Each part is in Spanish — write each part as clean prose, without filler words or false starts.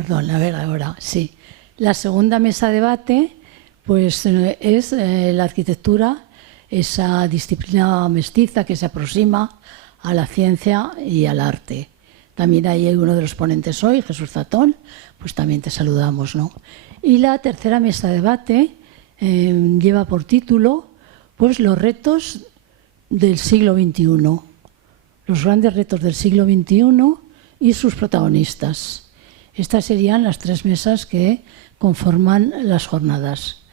Perdón, a ver, ahora sí. La segunda mesa de debate pues, es la arquitectura, esa disciplina mestiza que se aproxima a la ciencia y al arte. También hay uno de los ponentes hoy, Jesús Zatón, pues también te saludamos, ¿no? Y la tercera mesa de debate lleva por título pues, los retos del siglo XXI, los grandes retos del siglo XXI y sus protagonistas. Estas serían las tres mesas que conforman las jornadas.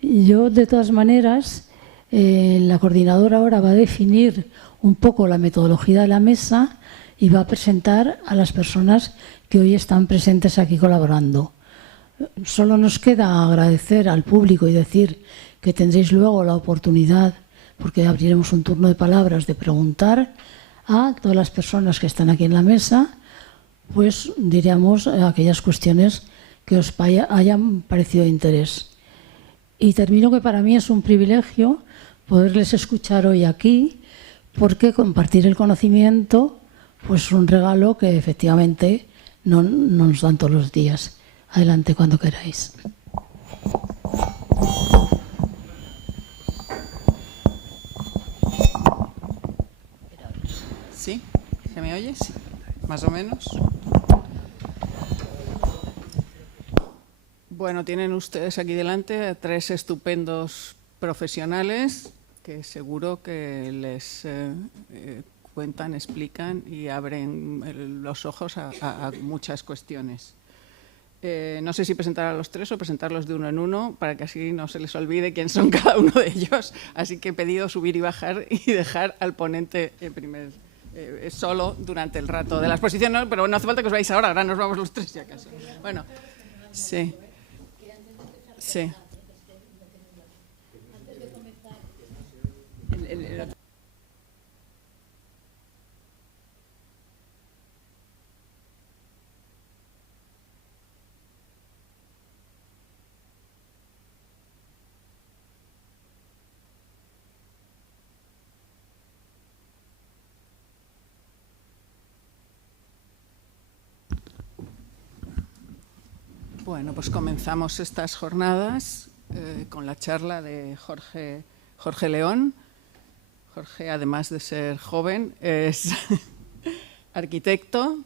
Yo, de todas maneras, la coordinadora ahora va a definir un poco la metodología de la mesa y va a presentar a las personas que hoy están presentes aquí colaborando. Solo nos queda agradecer al público y decir que tendréis luego la oportunidad, porque abriremos un turno de palabras, de preguntar a todas las personas que están aquí en la mesa, pues diríamos aquellas cuestiones que os hayan parecido de interés. Y termino que para mí es un privilegio poderles escuchar hoy aquí, porque compartir el conocimiento pues es un regalo que efectivamente no nos dan todos los días. Adelante cuando queráis. ¿Sí? ¿Se me oye? Sí. Más o menos. Bueno, tienen ustedes aquí delante a tres estupendos profesionales que seguro que les cuentan, explican y abren los ojos a muchas cuestiones. No sé si presentar a los tres o presentarlos de uno en uno para que así no se les olvide quién son cada uno de ellos. Así que he pedido subir y bajar y dejar al ponente solo durante el rato de la exposición, ¿no? Pero no hace falta que os vayáis ahora nos vamos los tres si acaso. Bueno, sí. Sí. Bueno, pues comenzamos estas jornadas con la charla de Jorge León. Jorge, además de ser joven, es arquitecto,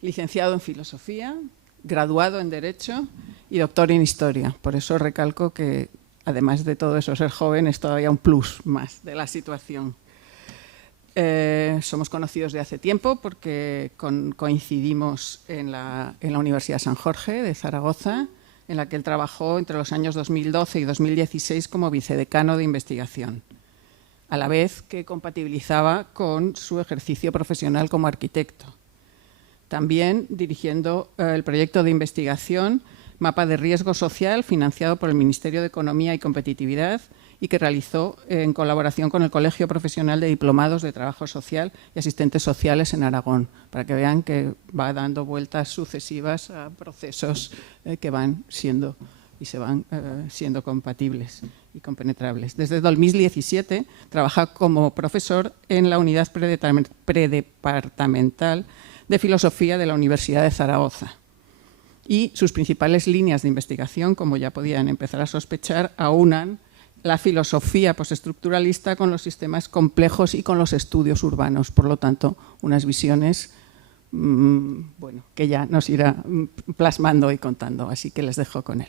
licenciado en Filosofía, graduado en Derecho y doctor en Historia. Por eso recalco que, además de todo eso, ser joven es todavía un plus más de la situación. Somos conocidos de hace tiempo porque coincidimos en la Universidad San Jorge de Zaragoza, en la que él trabajó entre los años 2012 y 2016 como vicedecano de investigación, a la vez que compatibilizaba con su ejercicio profesional como arquitecto. También dirigiendo el proyecto de investigación Mapa de Riesgo Social, financiado por el Ministerio de Economía y Competitividad, y que realizó en colaboración con el Colegio Profesional de Diplomados de Trabajo Social y Asistentes Sociales en Aragón, para que vean que va dando vueltas sucesivas a procesos que van siendo y se van siendo compatibles y compenetrables. Desde 2017 trabaja como profesor en la unidad predepartamental de Filosofía de la Universidad de Zaragoza. Y sus principales líneas de investigación, como ya podían empezar a sospechar, aunan la filosofía postestructuralista con los sistemas complejos y con los estudios urbanos. Por lo tanto, unas visiones bueno, que ya nos irá plasmando y contando. Así que les dejo con él.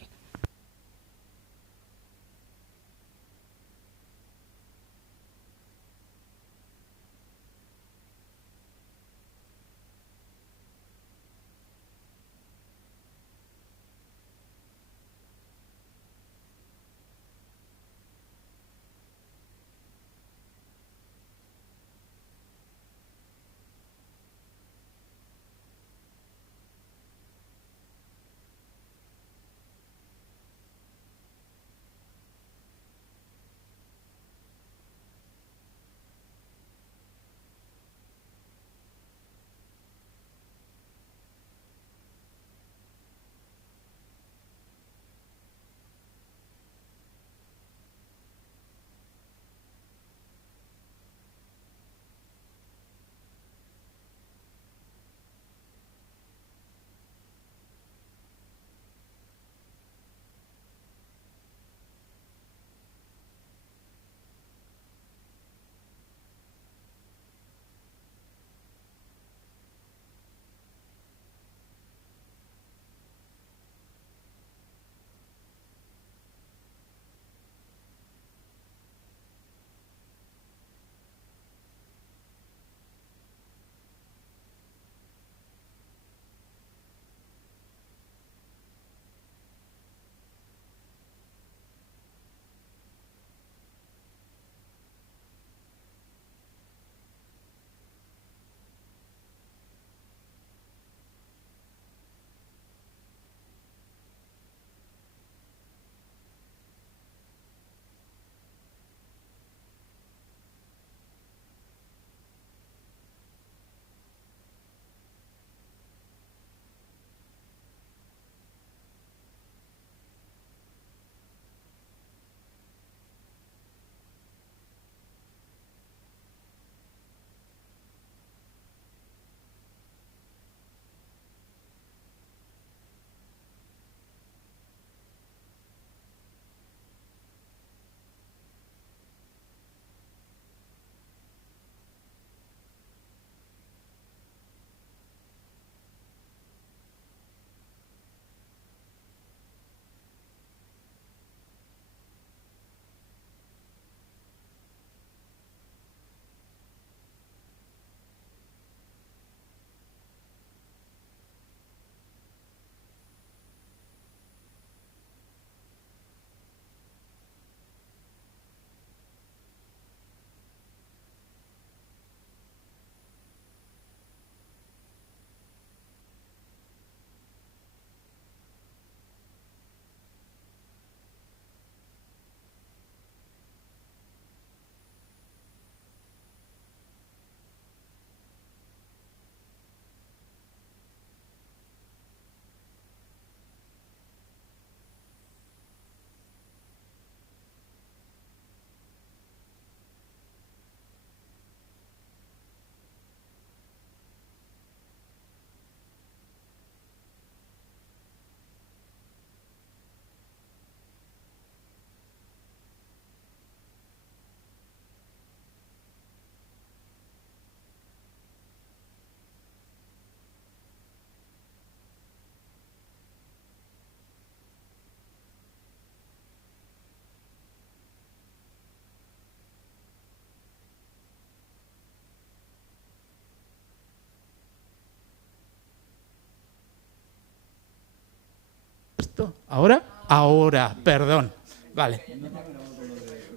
esto? ¿Ahora? Ahora, perdón. Vale.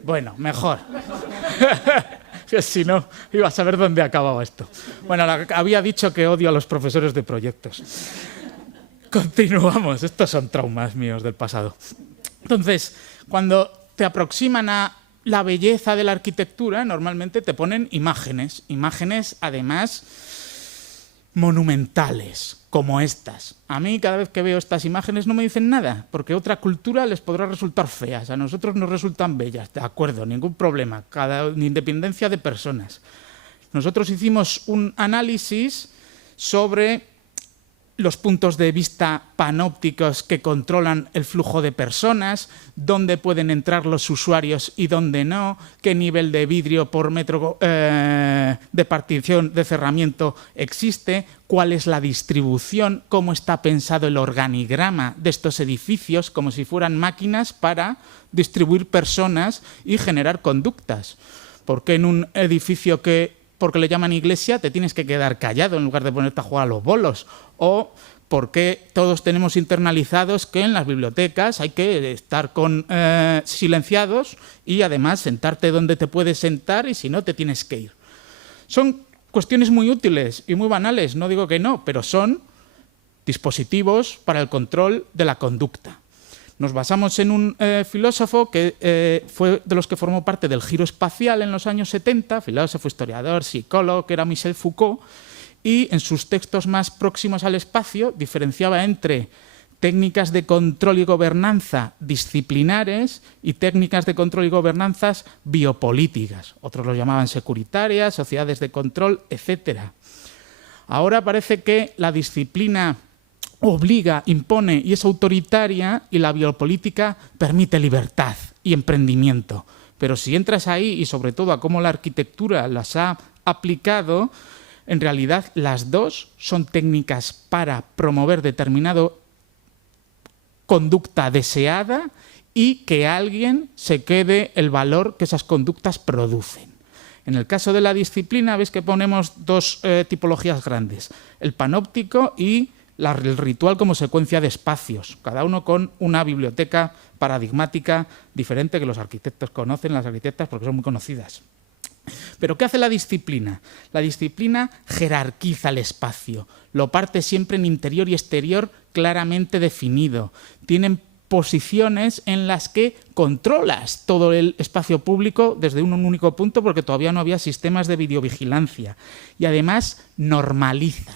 Bueno, mejor. Que si no, iba a saber dónde acababa esto. Bueno, había dicho que odio a los profesores de proyectos. Continuamos. Estos son traumas míos del pasado. Entonces, cuando te aproximan a la belleza de la arquitectura, normalmente te ponen imágenes. Imágenes, además, monumentales, como estas. A mí, cada vez que veo estas imágenes, no me dicen nada, porque a otra cultura les podrá resultar feas. A nosotros nos resultan bellas, de acuerdo, ningún problema, independencia de personas. Nosotros hicimos un análisis sobre los puntos de vista panópticos que controlan el flujo de personas, dónde pueden entrar los usuarios y dónde no, qué nivel de vidrio por metro de partición de cerramiento existe, cuál es la distribución, cómo está pensado el organigrama de estos edificios, como si fueran máquinas para distribuir personas y generar conductas. Porque en un edificio porque le llaman iglesia, te tienes que quedar callado en lugar de ponerte a jugar a los bolos. O porque todos tenemos internalizados que en las bibliotecas hay que estar silenciados y además sentarte donde te puedes sentar y si no te tienes que ir. Son cuestiones muy útiles y muy banales, no digo que no, pero son dispositivos para el control de la conducta. Nos basamos en un filósofo que fue de los que formó parte del giro espacial en los años 70, filósofo, historiador, psicólogo, que era Michel Foucault, y en sus textos más próximos al espacio diferenciaba entre técnicas de control y gobernanza disciplinares y técnicas de control y gobernanzas biopolíticas. Otros los llamaban securitarias, sociedades de control, etc. Ahora parece que la disciplina obliga, impone y es autoritaria, y la biopolítica permite libertad y emprendimiento. Pero si entras ahí, y sobre todo a cómo la arquitectura las ha aplicado, en realidad las dos son técnicas para promover determinada conducta deseada y que alguien se quede el valor que esas conductas producen. En el caso de la disciplina, veis que ponemos dos tipologías grandes, el panóptico y el ritual como secuencia de espacios, cada uno con una biblioteca paradigmática diferente que los arquitectos conocen, las arquitectas, porque son muy conocidas. Pero ¿qué hace la disciplina? La disciplina jerarquiza el espacio, lo parte siempre en interior y exterior claramente definido. Tienen posiciones en las que controlas todo el espacio público desde un único punto porque todavía no había sistemas de videovigilancia. Y además normaliza,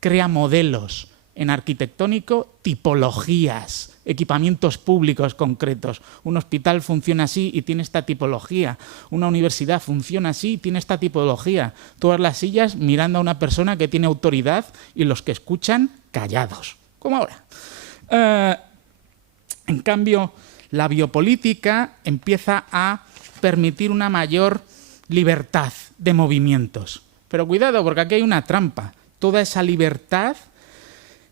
crea modelos. En arquitectónico, tipologías, equipamientos públicos concretos. Un hospital funciona así y tiene esta tipología. Una universidad funciona así y tiene esta tipología. Todas las sillas mirando a una persona que tiene autoridad y los que escuchan callados, como ahora. En cambio, la biopolítica empieza a permitir una mayor libertad de movimientos. Pero cuidado, porque aquí hay una trampa. Toda esa libertad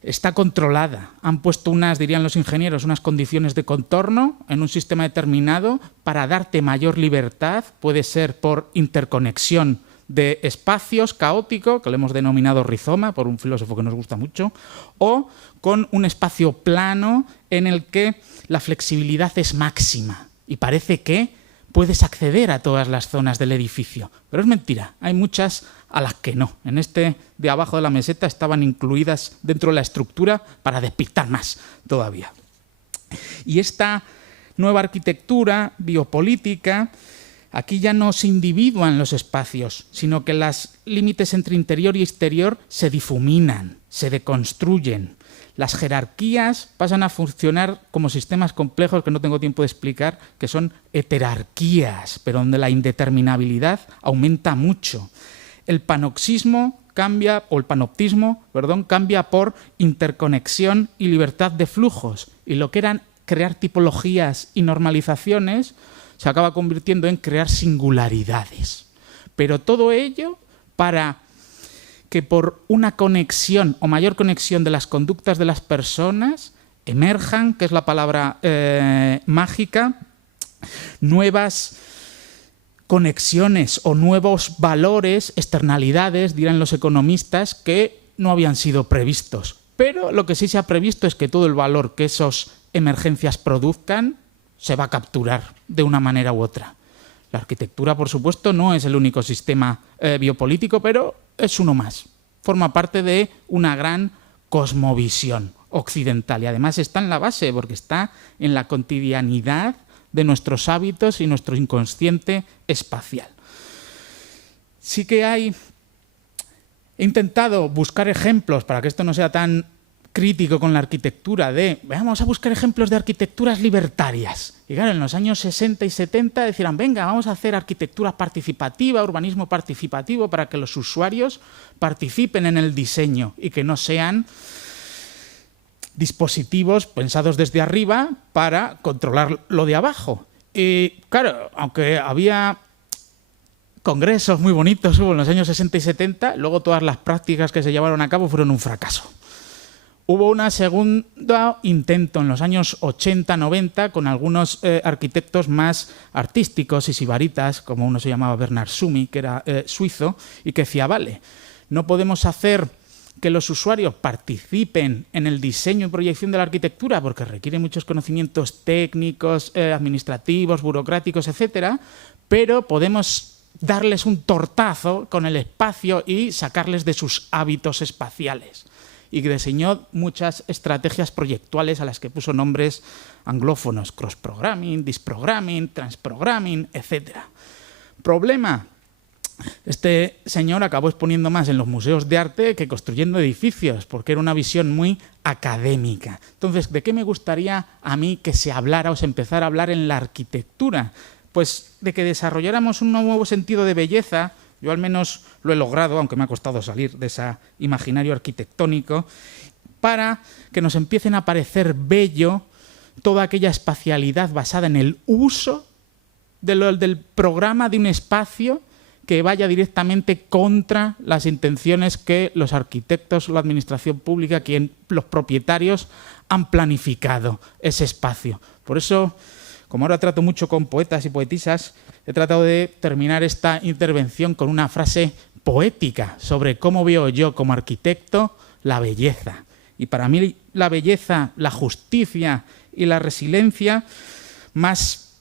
está controlada. Han puesto dirían los ingenieros, unas condiciones de contorno en un sistema determinado para darte mayor libertad. Puede ser por interconexión de espacios caótico, que lo hemos denominado rizoma, por un filósofo que nos gusta mucho, o con un espacio plano en el que la flexibilidad es máxima y parece que puedes acceder a todas las zonas del edificio. Pero es mentira, hay muchas a las que no. En este de abajo de la meseta estaban incluidas dentro de la estructura para despistar más todavía. Y esta nueva arquitectura biopolítica, aquí ya no se individuan los espacios, sino que los límites entre interior y exterior se difuminan, se deconstruyen. Las jerarquías pasan a funcionar como sistemas complejos que no tengo tiempo de explicar, que son heterarquías, pero donde la indeterminabilidad aumenta mucho. El panoptismo cambia por interconexión y libertad de flujos. Y lo que eran crear tipologías y normalizaciones se acaba convirtiendo en crear singularidades. Pero todo ello para que por una conexión o mayor conexión de las conductas de las personas emerjan, que es la palabra mágica, nuevas conexiones o nuevos valores, externalidades, dirán los economistas, que no habían sido previstos. Pero lo que sí se ha previsto es que todo el valor que esos emergencias produzcan, se va a capturar de una manera u otra. La arquitectura, por supuesto, no es el único sistema biopolítico, pero es uno más. Forma parte de una gran cosmovisión occidental y además está en la base porque está en la cotidianidad de nuestros hábitos y nuestro inconsciente espacial. Sí que he intentado buscar ejemplos para que esto no sea tan crítico con la arquitectura vamos a buscar ejemplos de arquitecturas libertarias. Y claro, en los años 60 y 70 decían, venga, vamos a hacer arquitectura participativa, urbanismo participativo, para que los usuarios participen en el diseño y que no sean dispositivos pensados desde arriba para controlar lo de abajo. Y claro, aunque había congresos muy bonitos hubo en los años 60 y 70, luego todas las prácticas que se llevaron a cabo fueron un fracaso. Hubo un segundo intento en los años 80-90 con algunos arquitectos más artísticos y sibaritas, como uno se llamaba Bernard Sumi, que era suizo, y que decía, vale, no podemos hacer que los usuarios participen en el diseño y proyección de la arquitectura porque requiere muchos conocimientos técnicos, administrativos, burocráticos, etcétera, pero podemos darles un tortazo con el espacio y sacarles de sus hábitos espaciales. Y diseñó muchas estrategias proyectuales a las que puso nombres anglófonos, cross-programming, disprogramming, transprogramming, etc. Problema: este señor acabó exponiendo más en los museos de arte que construyendo edificios, porque era una visión muy académica. Entonces, ¿de qué me gustaría a mí que se hablara o se empezara a hablar en la arquitectura? Pues de que desarrolláramos un nuevo sentido de belleza. Yo al menos lo he logrado, aunque me ha costado salir de ese imaginario arquitectónico, para que nos empiecen a parecer bello toda aquella espacialidad basada en el uso del programa de un espacio que vaya directamente contra las intenciones que los arquitectos o la administración pública, los propietarios, han planificado ese espacio. Por eso, como ahora trato mucho con poetas y poetisas, he tratado de terminar esta intervención con una frase poética sobre cómo veo yo como arquitecto la belleza. Y para mí la belleza, la justicia y la resiliencia más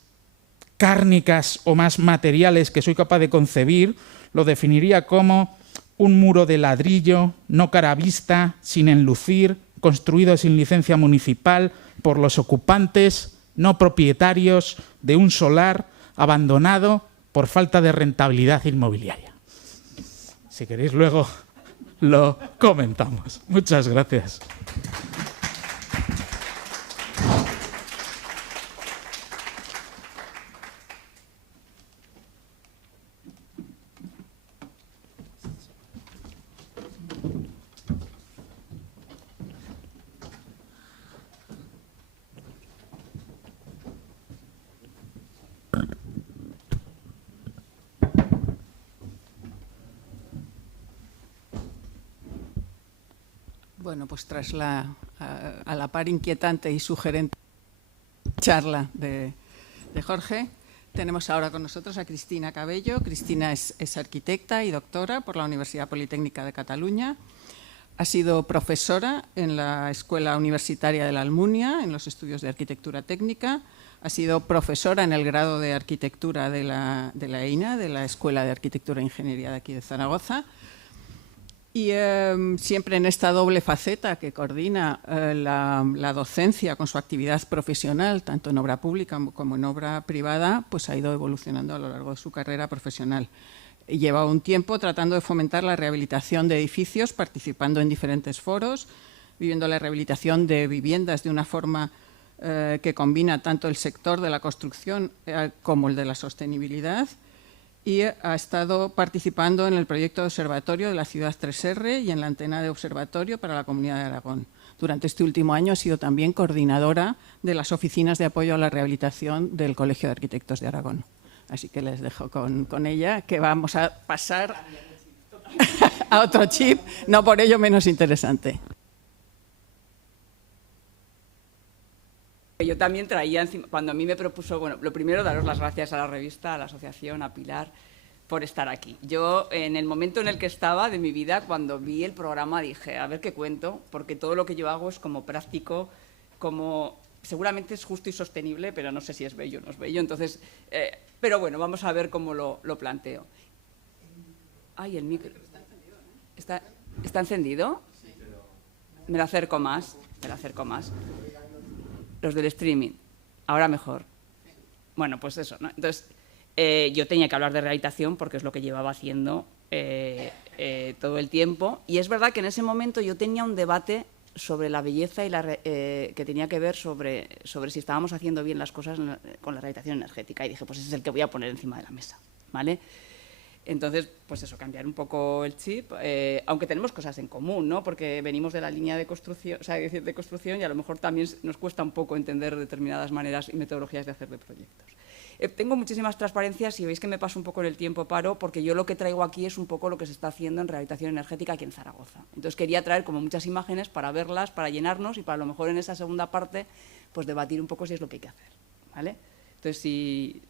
cárnicas o más materiales que soy capaz de concebir, lo definiría como un muro de ladrillo, no cara vista, sin enlucir, construido sin licencia municipal por los ocupantes no propietarios de un solar abandonado por falta de rentabilidad inmobiliaria. Si queréis luego lo comentamos. Muchas gracias. Bueno, pues tras a la par inquietante y sugerente charla de Jorge, tenemos ahora con nosotros a Cristina Cabello. Cristina es arquitecta y doctora por la Universidad Politécnica de Cataluña. Ha sido profesora en la Escuela Universitaria de la Almunia, en los estudios de arquitectura técnica. Ha sido profesora en el grado de arquitectura de la EINA, de la Escuela de Arquitectura e Ingeniería de aquí de Zaragoza. Y siempre en esta doble faceta que coordina la docencia con su actividad profesional, tanto en obra pública como en obra privada, pues ha ido evolucionando a lo largo de su carrera profesional. Lleva un tiempo tratando de fomentar la rehabilitación de edificios, participando en diferentes foros, viviendo la rehabilitación de viviendas de una forma que combina tanto el sector de la construcción como el de la sostenibilidad. Y ha estado participando en el proyecto de observatorio de la Ciudad 3R y en la antena de observatorio para la Comunidad de Aragón. Durante este último año ha sido también coordinadora de las oficinas de apoyo a la rehabilitación del Colegio de Arquitectos de Aragón. Así que les dejo con ella, que vamos a pasar a otro chip, no por ello menos interesante. Yo también traía, cuando a mí me propuso, bueno, lo primero, daros las gracias a la revista, a la asociación, a Pilar, por estar aquí. Yo, en el momento en el que estaba de mi vida, cuando vi el programa, dije, a ver qué cuento, porque todo lo que yo hago es como práctico, como seguramente es justo y sostenible, pero no sé si es bello o no es bello. Entonces, pero bueno, vamos a ver cómo lo planteo. Ay, el micro. ¿Está encendido? Me lo acerco más. Los del streaming. Ahora mejor. Bueno, pues eso, ¿no? Entonces, yo tenía que hablar de rehabilitación porque es lo que llevaba haciendo todo el tiempo. Y es verdad que en ese momento yo tenía un debate sobre la belleza y que tenía que ver sobre si estábamos haciendo bien las cosas con la rehabilitación energética. Y dije, pues ese es el que voy a poner encima de la mesa, ¿vale? Entonces, pues eso, cambiar un poco el chip, aunque tenemos cosas en común, ¿no? Porque venimos de la línea de construcción, de construcción, y a lo mejor también nos cuesta un poco entender determinadas maneras y metodologías de hacer de proyectos. Tengo muchísimas transparencias y veis que me paso un poco en el tiempo, paro, porque yo lo que traigo aquí es un poco lo que se está haciendo en rehabilitación energética aquí en Zaragoza. Entonces quería traer como muchas imágenes para verlas, para llenarnos y para a lo mejor en esa segunda parte pues debatir un poco si es lo que hay que hacer, ¿vale? Entonces, si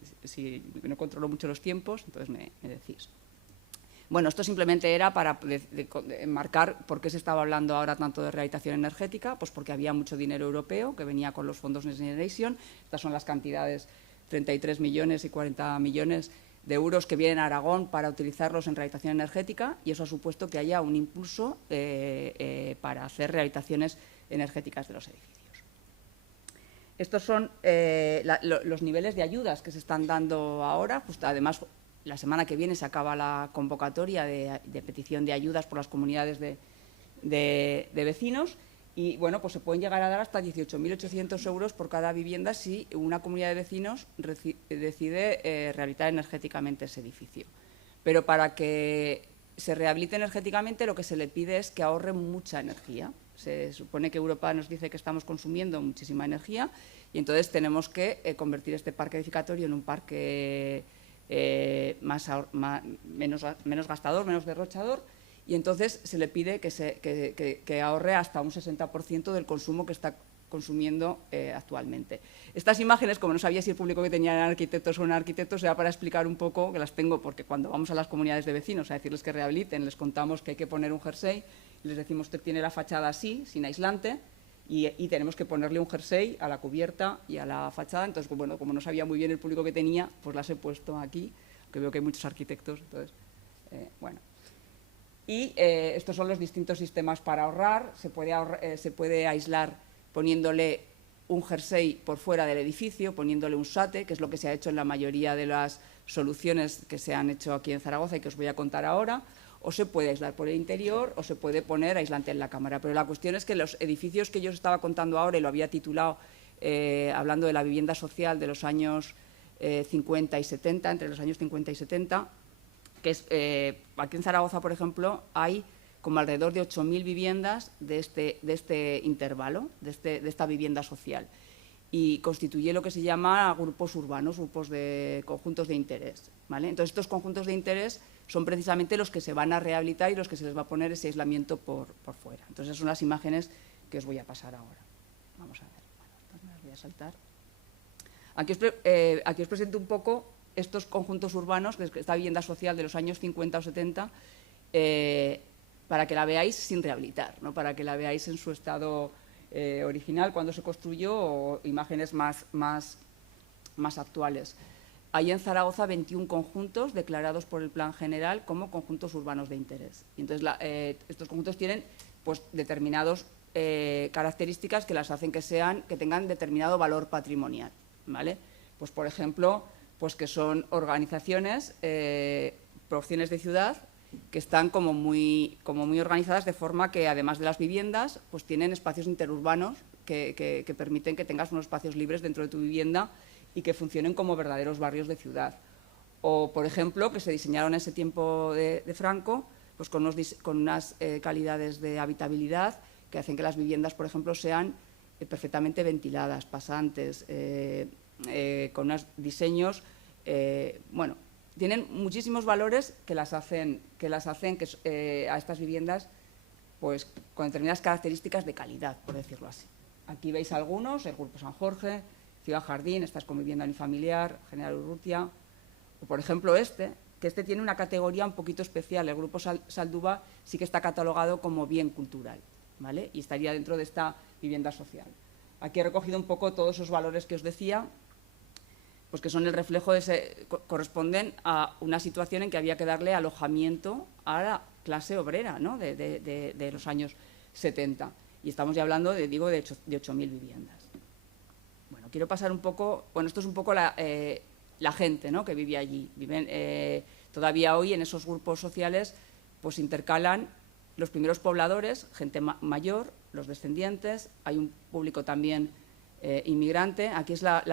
no controlo mucho los tiempos, entonces me decís. Bueno, esto simplemente era para enmarcar por qué se estaba hablando ahora tanto de rehabilitación energética, pues porque había mucho dinero europeo que venía con los fondos Next Generation. Estas son las cantidades, 33 millones y 40 millones de euros que vienen a Aragón para utilizarlos en rehabilitación energética, y eso ha supuesto que haya un impulso para hacer rehabilitaciones energéticas de los edificios. Estos son los niveles de ayudas que se están dando ahora. Justo, además, la semana que viene se acaba la convocatoria de petición de ayudas por las comunidades de vecinos. Y bueno, pues se pueden llegar a dar hasta 18.800 euros por cada vivienda si una comunidad de vecinos decide rehabilitar energéticamente ese edificio. Pero para que se rehabilite energéticamente lo que se le pide es que ahorre mucha energía. Se supone que Europa nos dice que estamos consumiendo muchísima energía y entonces tenemos que convertir este parque edificatorio en un parque menos gastador, menos derrochador, y entonces se le pide que ahorre hasta un 60% del consumo que está consumiendo actualmente. Estas imágenes, como no sabía si el público que tenía eran arquitectos o no arquitectos, era para explicar un poco, que las tengo porque cuando vamos a las comunidades de vecinos a decirles que rehabiliten, les contamos que hay que poner un jersey, y les decimos, usted tiene la fachada así, sin aislante, y tenemos que ponerle un jersey a la cubierta y a la fachada. Entonces, bueno, como no sabía muy bien el público que tenía, pues las he puesto aquí, que veo que hay muchos arquitectos, entonces, bueno. Y estos son los distintos sistemas para ahorrar. Se puede aislar poniéndole un jersey por fuera del edificio, poniéndole un SATE, que es lo que se ha hecho en la mayoría de las soluciones que se han hecho aquí en Zaragoza y que os voy a contar ahora. O se puede aislar por el interior o se puede poner aislante en la cámara. Pero la cuestión es que los edificios que yo os estaba contando ahora, y lo había titulado hablando de la vivienda social de los años 50 y 70, entre los años 50 y 70, que es, aquí en Zaragoza, por ejemplo, hay como alrededor de 8.000 viviendas de este intervalo, de esta vivienda social. Y constituye lo que se llama grupos urbanos, grupos de conjuntos de interés, ¿vale? Entonces, estos conjuntos de interés son precisamente los que se van a rehabilitar y los que se les va a poner ese aislamiento por fuera. Entonces, esas son las imágenes que os voy a pasar ahora. Vamos a ver. Bueno, estas me las voy a saltar. Aquí os presento un poco estos conjuntos urbanos, esta vivienda social de los años 50 o 70, para que la veáis sin rehabilitar, ¿no? Para que la veáis en su estado original, cuando se construyó, o imágenes más actuales. Hay en Zaragoza 21 conjuntos declarados por el Plan General como conjuntos urbanos de interés. Y entonces estos conjuntos tienen pues, determinadas características que las hacen que tengan determinado valor patrimonial, ¿vale? Pues, por ejemplo, pues que son organizaciones, porciones de ciudad, que están como muy organizadas de forma que, además de las viviendas, pues tienen espacios interurbanos que permiten que tengas unos espacios libres dentro de tu vivienda y que funcionen como verdaderos barrios de ciudad. O, por ejemplo, que se diseñaron en ese tiempo de Franco, pues con unas calidades de habitabilidad que hacen que las viviendas, por ejemplo, sean perfectamente ventiladas, pasantes, con unos diseños, bueno, tienen muchísimos valores que las hacen a estas viviendas pues, con determinadas características de calidad, por decirlo así. Aquí veis algunos, el Grupo San Jorge, Ciudad Jardín, Estas con Vivienda Unifamiliar, General Urrutia, o por ejemplo que este tiene una categoría un poquito especial. El Grupo Salduba sí que está catalogado como bien cultural, ¿vale? Y estaría dentro de esta vivienda social. Aquí he recogido un poco todos esos valores que os decía, pues que son el reflejo corresponden a una situación en que había que darle alojamiento a la clase obrera, ¿no? de los años 70. Y estamos ya hablando, de 8.000 viviendas. Bueno, quiero pasar un poco, bueno, esto es un poco la gente, ¿no?, que vivía allí. Viven, todavía hoy en esos grupos sociales pues intercalan los primeros pobladores, gente mayor, los descendientes, hay un público también inmigrante. Aquí es a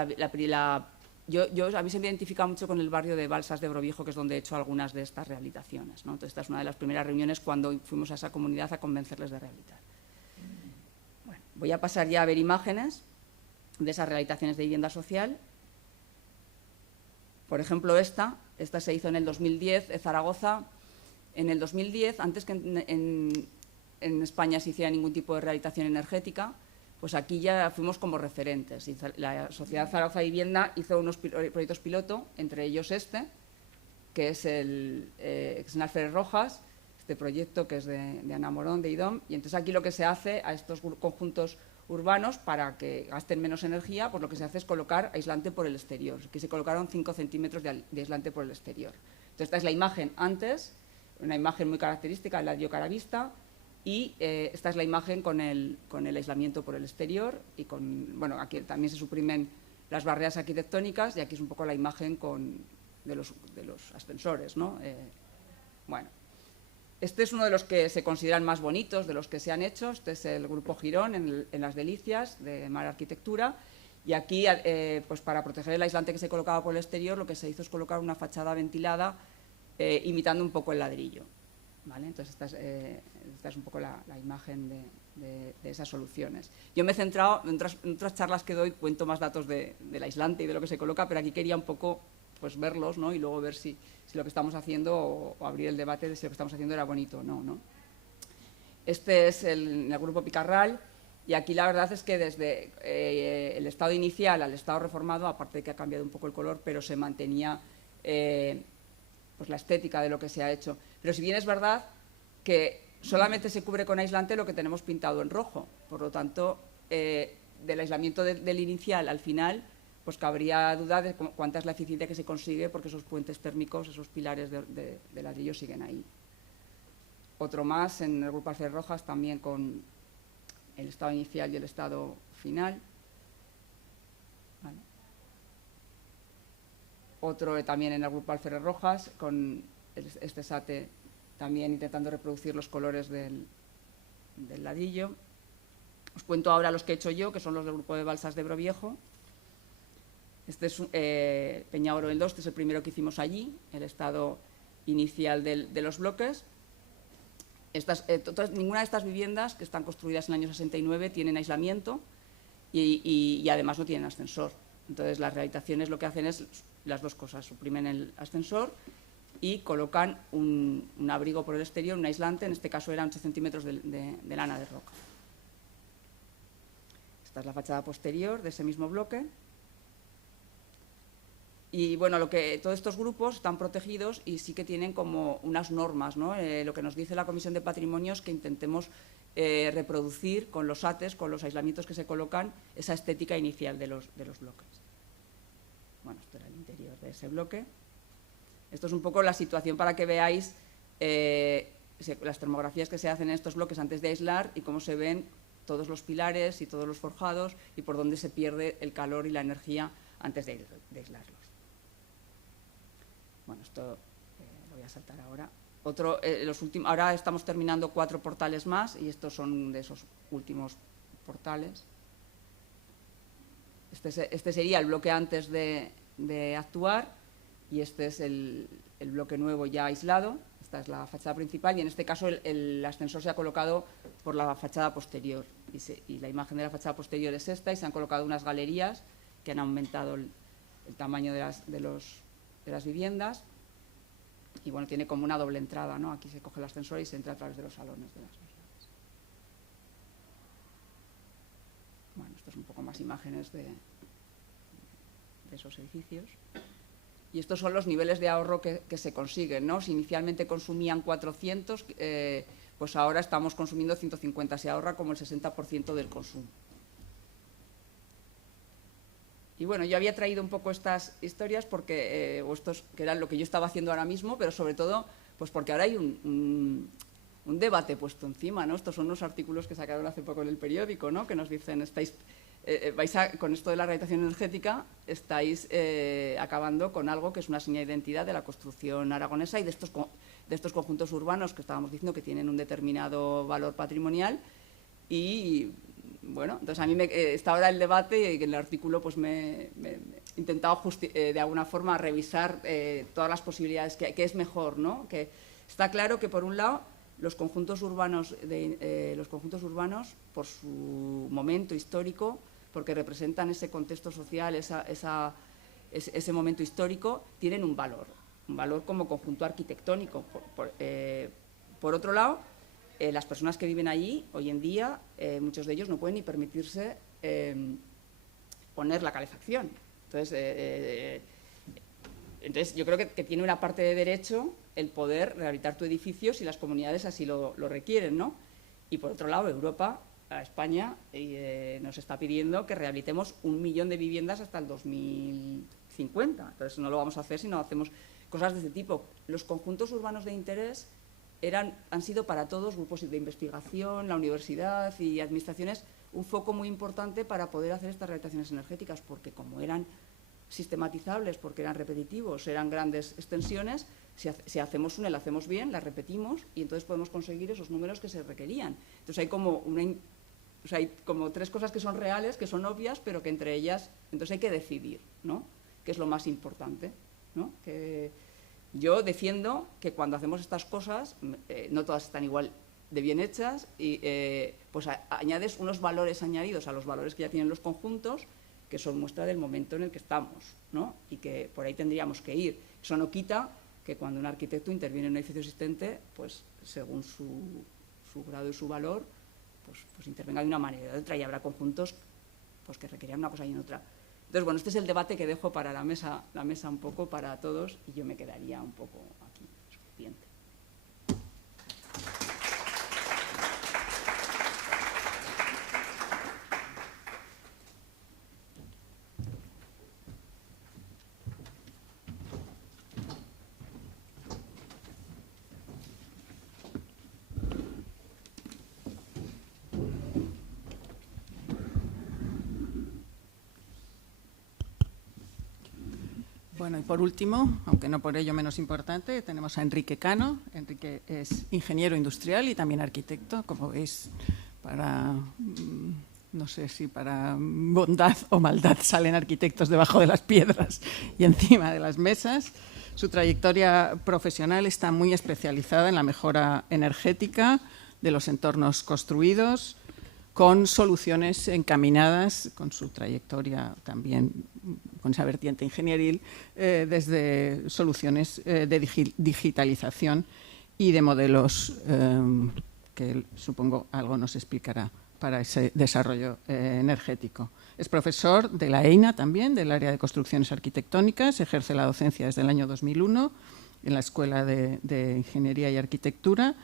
mí se me identifica mucho con el barrio de Balsas de Ebro Viejo, que es donde he hecho algunas de estas rehabilitaciones, ¿no? Entonces, esta es una de las primeras reuniones cuando fuimos a esa comunidad a convencerles de rehabilitar. Bueno, voy a pasar ya a ver imágenes de esas rehabilitaciones de vivienda social. Por ejemplo, esta se hizo en el 2010 en Zaragoza. En el 2010, antes que en España se hiciera ningún tipo de rehabilitación energética, pues aquí ya fuimos como referentes. Y la Sociedad Zaragoza Vivienda hizo unos proyectos piloto, entre ellos que es en Alférez Rojas, este proyecto que es de Ana Morón, de IDOM. Y entonces aquí lo que se hace a estos conjuntos urbanos, para que gasten menos energía, pues lo que se hace es colocar aislante por el exterior. Aquí se colocaron 5 centímetros de aislante por el exterior. Entonces, esta es la imagen antes, una imagen muy característica, el ladrillo caravista, y esta es la imagen con el aislamiento por el exterior, y bueno, aquí también se suprimen las barreras arquitectónicas, y aquí es un poco la imagen de los ascensores, ¿no? Bueno, este es uno de los que se consideran más bonitos, de los que se han hecho. Este es el Grupo Girón en Las Delicias, de Mar Arquitectura, y aquí, pues para proteger el aislante que se colocaba por el exterior, lo que se hizo es colocar una fachada ventilada imitando un poco el ladrillo, ¿vale? Entonces, esta es un poco la imagen de esas soluciones. Yo me he centrado, en otras charlas que doy, cuento más datos del aislante y de lo que se coloca, pero aquí quería un poco pues verlos, ¿no? Y luego ver si lo que estamos haciendo, o abrir el debate de si lo que estamos haciendo era bonito o no, ¿no? Este es el Grupo Picarral, y aquí la verdad es que desde el estado inicial al estado reformado, aparte de que ha cambiado un poco el color, pero se mantenía pues la estética de lo que se ha hecho. Pero si bien es verdad que solamente se cubre con aislante lo que tenemos pintado en rojo, por lo tanto, del aislamiento del inicial al final, pues cabría duda de cuánta es la eficiencia que se consigue, porque esos puentes térmicos, esos pilares de ladrillo siguen ahí. Otro más en el Grupo Alférez Rojas, también con el estado inicial y el estado final. Vale. Otro también en el Grupo Alférez Rojas, con este SATE también intentando reproducir los colores del ladrillo. Os cuento ahora los que he hecho yo, que son los del Grupo de Balsas de Ebro Viejo. Este es Peñaoro del 2, este es el primero que hicimos allí, el estado inicial de los bloques. Ninguna de estas viviendas, que están construidas en el año 69, tienen aislamiento y además no tienen ascensor. Entonces, las rehabilitaciones lo que hacen es las dos cosas: suprimen el ascensor y colocan un abrigo por el exterior, un aislante. En este caso eran 8 centímetros de lana de roca. Esta es la fachada posterior de ese mismo bloque. Y bueno, todos estos grupos están protegidos y sí que tienen como unas normas, ¿no? Lo que nos dice la Comisión de Patrimonio es que intentemos reproducir con los ATES, con los aislamientos que se colocan, esa estética inicial de los bloques. Bueno, esto era el interior de ese bloque. Esto es un poco la situación para que veáis las termografías que se hacen en estos bloques antes de aislar y cómo se ven todos los pilares y todos los forjados y por dónde se pierde el calor y la energía antes de aislarlos. Bueno, esto lo voy a saltar ahora. Ahora estamos terminando 4 portales más y estos son de esos últimos portales. Este sería el bloque antes de actuar y este es el bloque nuevo ya aislado. Esta es la fachada principal y en este caso el ascensor se ha colocado por la fachada posterior y la imagen de la fachada posterior es esta, y se han colocado unas galerías que han aumentado el tamaño de las viviendas. Y bueno, tiene como una doble entrada, ¿no? Aquí se coge el ascensor y se entra a través de los salones de las dos naves. Bueno, esto es un poco más imágenes de esos edificios. Y estos son los niveles de ahorro que se consiguen, ¿no? Si inicialmente consumían 400, pues ahora estamos consumiendo 150, se ahorra como el 60% del consumo. Y bueno, yo había traído un poco estas historias porque, o estos, que eran lo que yo estaba haciendo ahora mismo, pero sobre todo pues porque ahora hay un debate puesto encima, ¿no? Estos son unos artículos que sacaron hace poco en el periódico, ¿no? Que nos dicen, con esto de la rehabilitación energética, estáis acabando con algo que es una seña de identidad de la construcción aragonesa y de estos conjuntos urbanos que estábamos diciendo que tienen un determinado valor patrimonial. Y bueno, entonces a mí está ahora el debate y en el artículo pues me he intentado de alguna forma revisar todas las posibilidades, que es mejor, ¿no? Que está claro que por un lado los conjuntos urbanos, por su momento histórico, porque representan ese contexto social, ese momento histórico, tienen un valor como conjunto arquitectónico. Por otro lado, las personas que viven allí, hoy en día, muchos de ellos no pueden ni permitirse poner la calefacción. Entonces yo creo que tiene una parte de derecho el poder rehabilitar tu edificio si las comunidades así lo requieren, ¿no? Y por otro lado, Europa, a España, nos está pidiendo que rehabilitemos 1 millón de viviendas hasta el 2050. Entonces no lo vamos a hacer si no hacemos cosas de este tipo. Los conjuntos urbanos de interés han sido para todos, grupos de investigación, la universidad y administraciones, un foco muy importante para poder hacer estas rehabilitaciones energéticas, porque como eran sistematizables, porque eran repetitivos, eran grandes extensiones, si hacemos una y la hacemos bien, la repetimos y entonces podemos conseguir esos números que se requerían. Entonces hay como 3 cosas que son reales, que son obvias, pero que entre ellas, entonces hay que decidir, ¿no? ¿Qué es lo más importante, ¿no? Que yo defiendo que cuando hacemos estas cosas, no todas están igual de bien hechas, y pues añades unos valores añadidos a los valores que ya tienen los conjuntos, que son muestra del momento en el que estamos, ¿no? Y que por ahí tendríamos que ir. Eso no quita que cuando un arquitecto interviene en un edificio existente, pues según su grado y su valor, pues intervenga de una manera o de otra, y habrá conjuntos pues que requerirán una cosa y otra. Entonces, bueno, este es el debate que dejo para la mesa un poco para todos, y yo me quedaría un poco aquí, suficiente. Bueno, y por último, aunque no por ello menos importante, tenemos a Enrique Cano. Enrique es ingeniero industrial y también arquitecto, como veis, no sé si para bondad o maldad salen arquitectos debajo de las piedras y encima de las mesas. Su trayectoria profesional está muy especializada en la mejora energética de los entornos construidos, con soluciones encaminadas, con su trayectoria también, con esa vertiente ingenieril, desde soluciones de digitalización y de modelos que supongo algo nos explicará para ese desarrollo energético. Es profesor de la EINA también, del área de construcciones arquitectónicas, ejerce la docencia desde el año 2001 en la Escuela de Ingeniería y Arquitectura,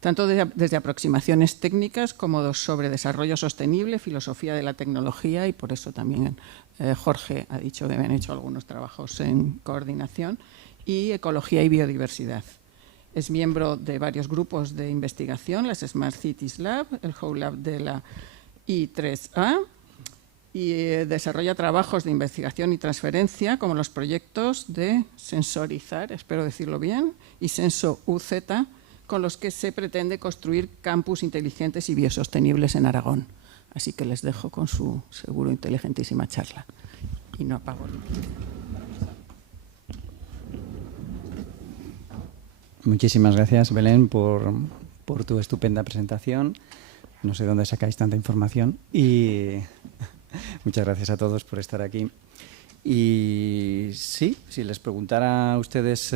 tanto desde aproximaciones técnicas como sobre desarrollo sostenible, filosofía de la tecnología, y por eso también Jorge ha dicho que habían hecho algunos trabajos en coordinación, y ecología y biodiversidad. Es miembro de varios grupos de investigación, las Smart Cities Lab, el Whole Lab de la I3A, y desarrolla trabajos de investigación y transferencia como los proyectos de Sensorizar, espero decirlo bien, y SensoUZ, con los que se pretende construir campus inteligentes y biosostenibles en Aragón. Así que les dejo con su seguro inteligentísima charla. Y no apago el micro. Muchísimas gracias, Belén, por tu estupenda presentación. No sé dónde sacáis tanta información. Y muchas gracias a todos por estar aquí. Y sí, si les preguntara a ustedes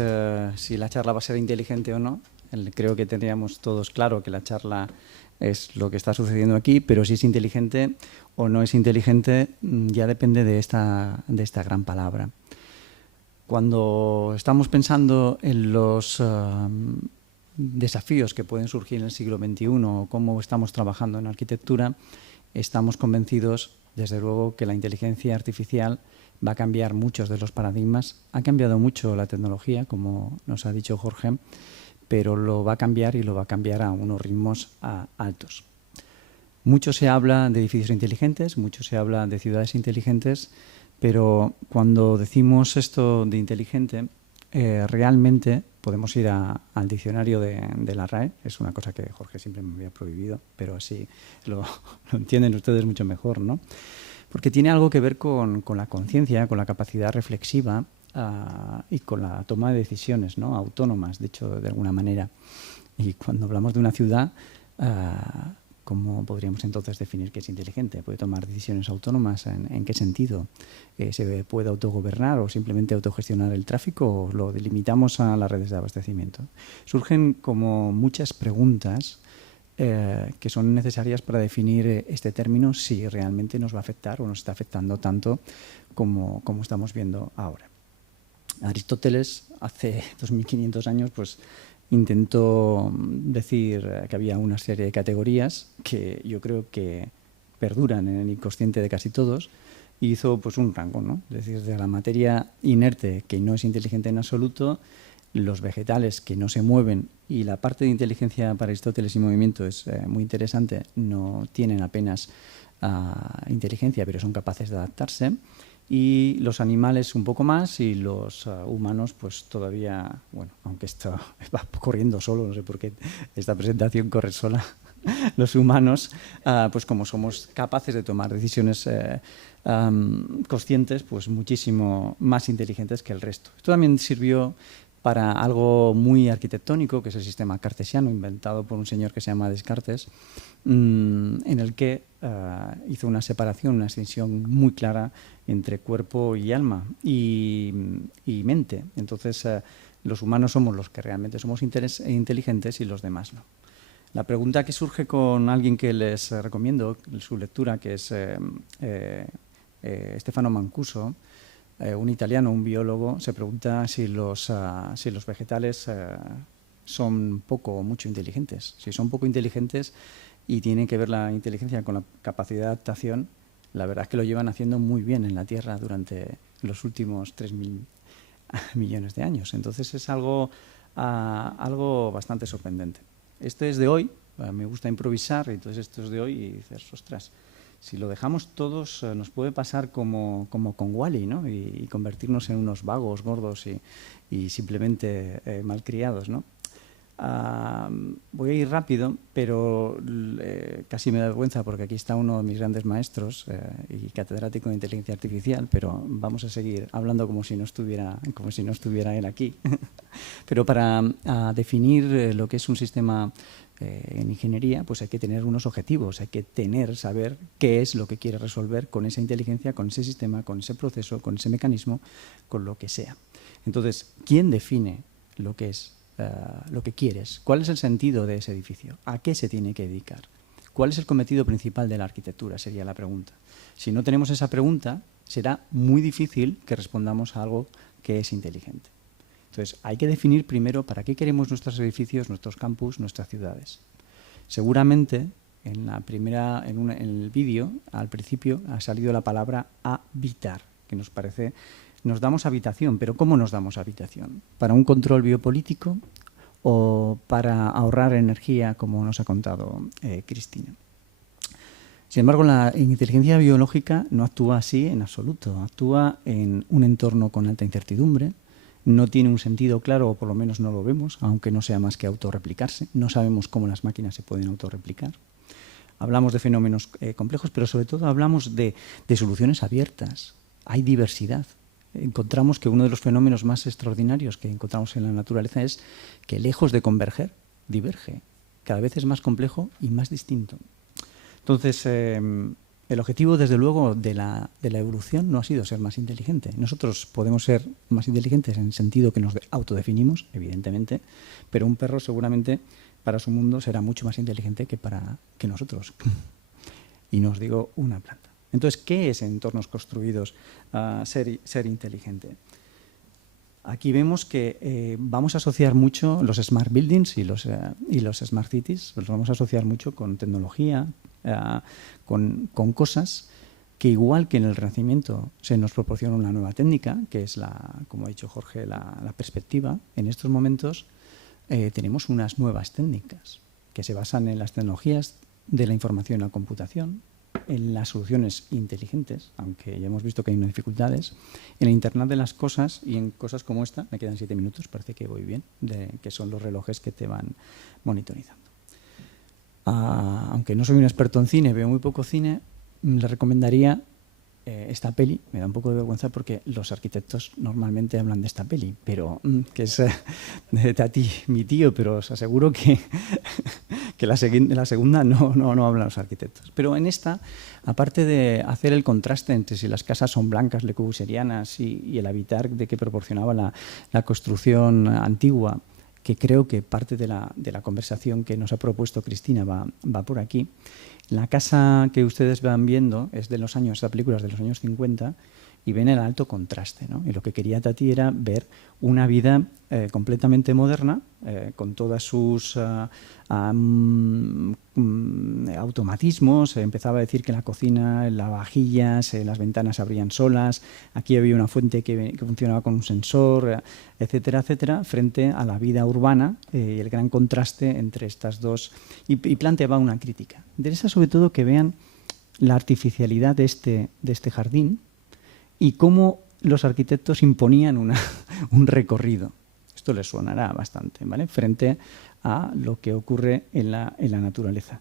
si la charla va a ser inteligente o no, creo que tendríamos todos claro que la charla es lo que está sucediendo aquí, pero si es inteligente o no es inteligente ya depende de esta gran palabra. Cuando estamos pensando en los desafíos que pueden surgir en el siglo XXI o cómo estamos trabajando en arquitectura, estamos convencidos Desde luego que la inteligencia artificial va a cambiar muchos de los paradigmas. Ha cambiado mucho la tecnología, como nos ha dicho Jorge, pero lo va a cambiar y lo va a cambiar a unos ritmos altos. Mucho se habla de edificios inteligentes, mucho se habla de ciudades inteligentes, pero cuando decimos esto de inteligente, realmente podemos ir al diccionario de la RAE. Es una cosa que Jorge siempre me había prohibido, pero así lo entienden ustedes mucho mejor, ¿no? Porque tiene algo que ver con la conciencia, con la capacidad reflexiva y con la toma de decisiones, ¿no? Autónomas, de hecho, de alguna manera. Y cuando hablamos de una ciudad, ¿cómo podríamos entonces definir qué es inteligente? ¿Puede tomar decisiones autónomas? ¿En qué sentido? ¿Se puede autogobernar o simplemente autogestionar el tráfico o lo delimitamos a las redes de abastecimiento? Surgen como muchas preguntas que son necesarias para definir este término, si realmente nos va a afectar o nos está afectando tanto como estamos viendo ahora. Aristóteles, hace 2500 años, pues intentó decir que había una serie de categorías que yo creo que perduran en el inconsciente de casi todos, y hizo pues un rango, ¿no? Es decir, de la materia inerte, que no es inteligente en absoluto, los vegetales que no se mueven, y la parte de inteligencia para Aristóteles y movimiento es muy interesante, no tienen apenas inteligencia, pero son capaces de adaptarse, y los animales un poco más, y los humanos pues todavía, bueno, aunque esto va corriendo solo, no sé por qué esta presentación corre sola, los humanos, pues como somos capaces de tomar decisiones conscientes, pues muchísimo más inteligentes que el resto. Esto también sirvió para algo muy arquitectónico, que es el sistema cartesiano, inventado por un señor que se llama Descartes, en el que hizo una separación, una distinción muy clara entre cuerpo y alma y mente. Entonces, los humanos somos los que realmente somos inteligentes y los demás no. La pregunta que surge con alguien que les recomiendo su lectura, que es Stefano Mancuso, un italiano, un biólogo, se pregunta si los vegetales son poco o mucho inteligentes. Si son poco inteligentes y tiene que ver la inteligencia con la capacidad de adaptación, la verdad es que lo llevan haciendo muy bien en la Tierra durante los últimos 3.000 millones de años. Entonces es algo bastante sorprendente. Esto es de hoy, me gusta improvisar, entonces esto es de hoy y dices, ostras, si lo dejamos todos nos puede pasar como con Wall-E, ¿no? Y convertirnos en unos vagos, gordos y simplemente malcriados, ¿no? Voy a ir rápido, pero casi me da vergüenza porque aquí está uno de mis grandes maestros y catedrático de inteligencia artificial, pero vamos a seguir hablando como si no estuviera él aquí. Pero para definir lo que es un sistema en ingeniería, pues hay que tener unos objetivos, hay que saber qué es lo que quiere resolver con esa inteligencia, con ese sistema, con ese proceso, con ese mecanismo, con lo que sea. Entonces, ¿quién define lo que es lo que quieres? ¿Cuál es el sentido de ese edificio? ¿A qué se tiene que dedicar? ¿Cuál es el cometido principal de la arquitectura? Sería la pregunta. Si no tenemos esa pregunta, será muy difícil que respondamos a algo que es inteligente. Entonces, hay que definir primero para qué queremos nuestros edificios, nuestros campus, nuestras ciudades. Seguramente, en el vídeo, al principio, ha salido la palabra habitar, que nos damos habitación, pero ¿cómo nos damos habitación? ¿Para un control biopolítico o para ahorrar energía, como nos ha contado Cristina? Sin embargo, la inteligencia biológica no actúa así en absoluto. Actúa en un entorno con alta incertidumbre, no tiene un sentido claro, o por lo menos no lo vemos, aunque no sea más que autorreplicarse. No sabemos cómo las máquinas se pueden autorreplicar. Hablamos de fenómenos complejos, pero sobre todo hablamos de soluciones abiertas. Hay diversidad. Encontramos que uno de los fenómenos más extraordinarios que encontramos en la naturaleza es que, lejos de converger, diverge. Cada vez es más complejo y más distinto. Entonces, el objetivo, desde luego, de la evolución no ha sido ser más inteligente. Nosotros podemos ser más inteligentes en el sentido que nos autodefinimos, evidentemente, pero un perro seguramente para su mundo será mucho más inteligente que nosotros. Y no os digo una planta. Entonces, ¿qué es en entornos construidos ser inteligente? Aquí vemos que vamos a asociar mucho los smart buildings y los smart cities, los vamos a asociar mucho con tecnología, con cosas que igual que en el Renacimiento se nos proporciona una nueva técnica, que es, como ha dicho Jorge, la perspectiva, en estos momentos tenemos unas nuevas técnicas que se basan en las tecnologías de la información y la computación, en las soluciones inteligentes, aunque ya hemos visto que hay unas dificultades, en el Internet de las cosas y en cosas como esta. Me quedan 7 minutos, parece que voy bien, que son los relojes que te van monitorizando. Aunque no soy un experto en cine, veo muy poco cine, le recomendaría esta peli. Me da un poco de vergüenza porque los arquitectos normalmente hablan de esta peli, pero que es de Tati, mi tío, pero os aseguro que la segunda no hablan los arquitectos. Pero en esta, aparte de hacer el contraste entre si las casas son blancas, le corbuserianas y el habitar de que proporcionaba la construcción antigua, que creo que parte de la conversación que nos ha propuesto Cristina va por aquí. La casa que ustedes van viendo es de los años, esta película es de los años 50, y ven el alto contraste, ¿no? Y lo que quería Tati era ver una vida completamente moderna, con todos sus automatismos. Empezaba a decir que en la cocina, las vajillas, las ventanas se abrían solas, aquí había una fuente que funcionaba con un sensor, etcétera, etcétera, frente a la vida urbana y el gran contraste entre estas dos. Y planteaba una crítica. Interesa sobre todo que vean la artificialidad de este jardín, y cómo los arquitectos imponían un recorrido. Esto les sonará bastante, ¿vale? Frente a lo que ocurre en la naturaleza.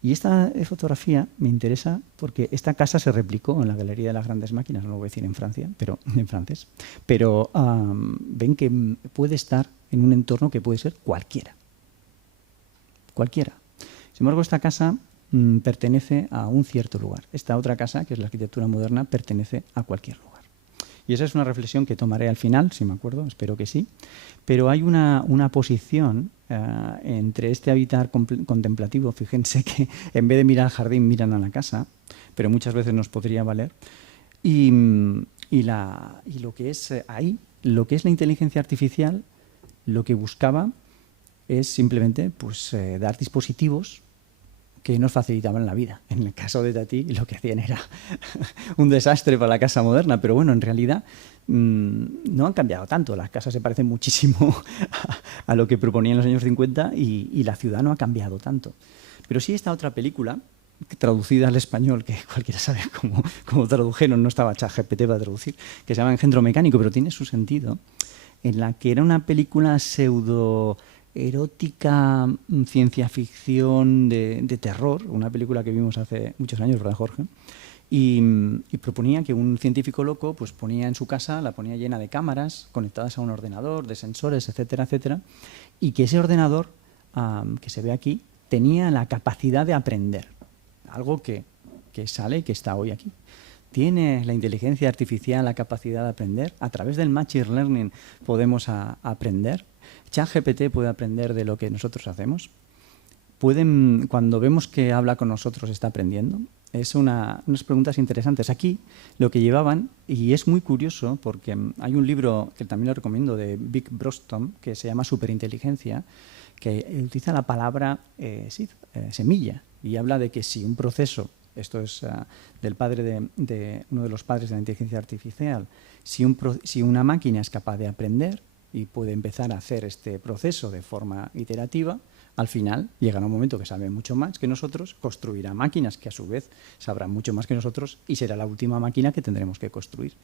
Y esta fotografía me interesa porque esta casa se replicó en la Galería de las Grandes Máquinas, no lo voy a decir en Francia, pero en francés. Pero ven que puede estar en un entorno que puede ser cualquiera. Cualquiera. Sin embargo, esta casa pertenece a un cierto lugar. Esta otra casa, que es la arquitectura moderna, pertenece a cualquier lugar. Y esa es una reflexión que tomaré al final, si me acuerdo, espero que sí. Pero hay una posición entre este habitar contemplativo. Fíjense que en vez de mirar al jardín, miran a la casa, pero muchas veces nos podría valer. Y lo que es ahí, lo que es la inteligencia artificial, lo que buscaba es simplemente pues, dar dispositivos que nos facilitaban la vida. En el caso de Tati, lo que hacían era un desastre para la casa moderna, pero bueno, en realidad no han cambiado tanto. Las casas se parecen muchísimo a lo que proponían en los años 50 y la ciudad no ha cambiado tanto. Pero sí esta otra película, traducida al español, que cualquiera sabe cómo tradujeron, no estaba ChatGPT para traducir, que se llama Engendro Mecánico, pero tiene su sentido, en la que era una película pseudo erótica, ciencia ficción de terror, una película que vimos hace muchos años, ¿verdad, Jorge? Y proponía que un científico loco pues ponía en su casa, la ponía llena de cámaras conectadas a un ordenador, de sensores, etcétera, etcétera, y que ese ordenador que se ve aquí tenía la capacidad de aprender, algo que sale y que está hoy aquí. ¿Tiene la inteligencia artificial la capacidad de aprender? A través del Machine Learning podemos aprender. ChatGPT puede aprender de lo que nosotros hacemos. Cuando vemos que habla con nosotros, está aprendiendo. Es unas preguntas interesantes. Aquí lo que llevaban, y es muy curioso porque hay un libro que también lo recomiendo de Vic Brostom que se llama Superinteligencia, que utiliza la palabra semilla y habla de que si un proceso, esto es del padre de uno de los padres de la inteligencia artificial, si una máquina es capaz de aprender y puede empezar a hacer este proceso de forma iterativa, al final llegará un momento que sabe mucho más que nosotros, construirá máquinas que a su vez sabrán mucho más que nosotros y será la última máquina que tendremos que construir.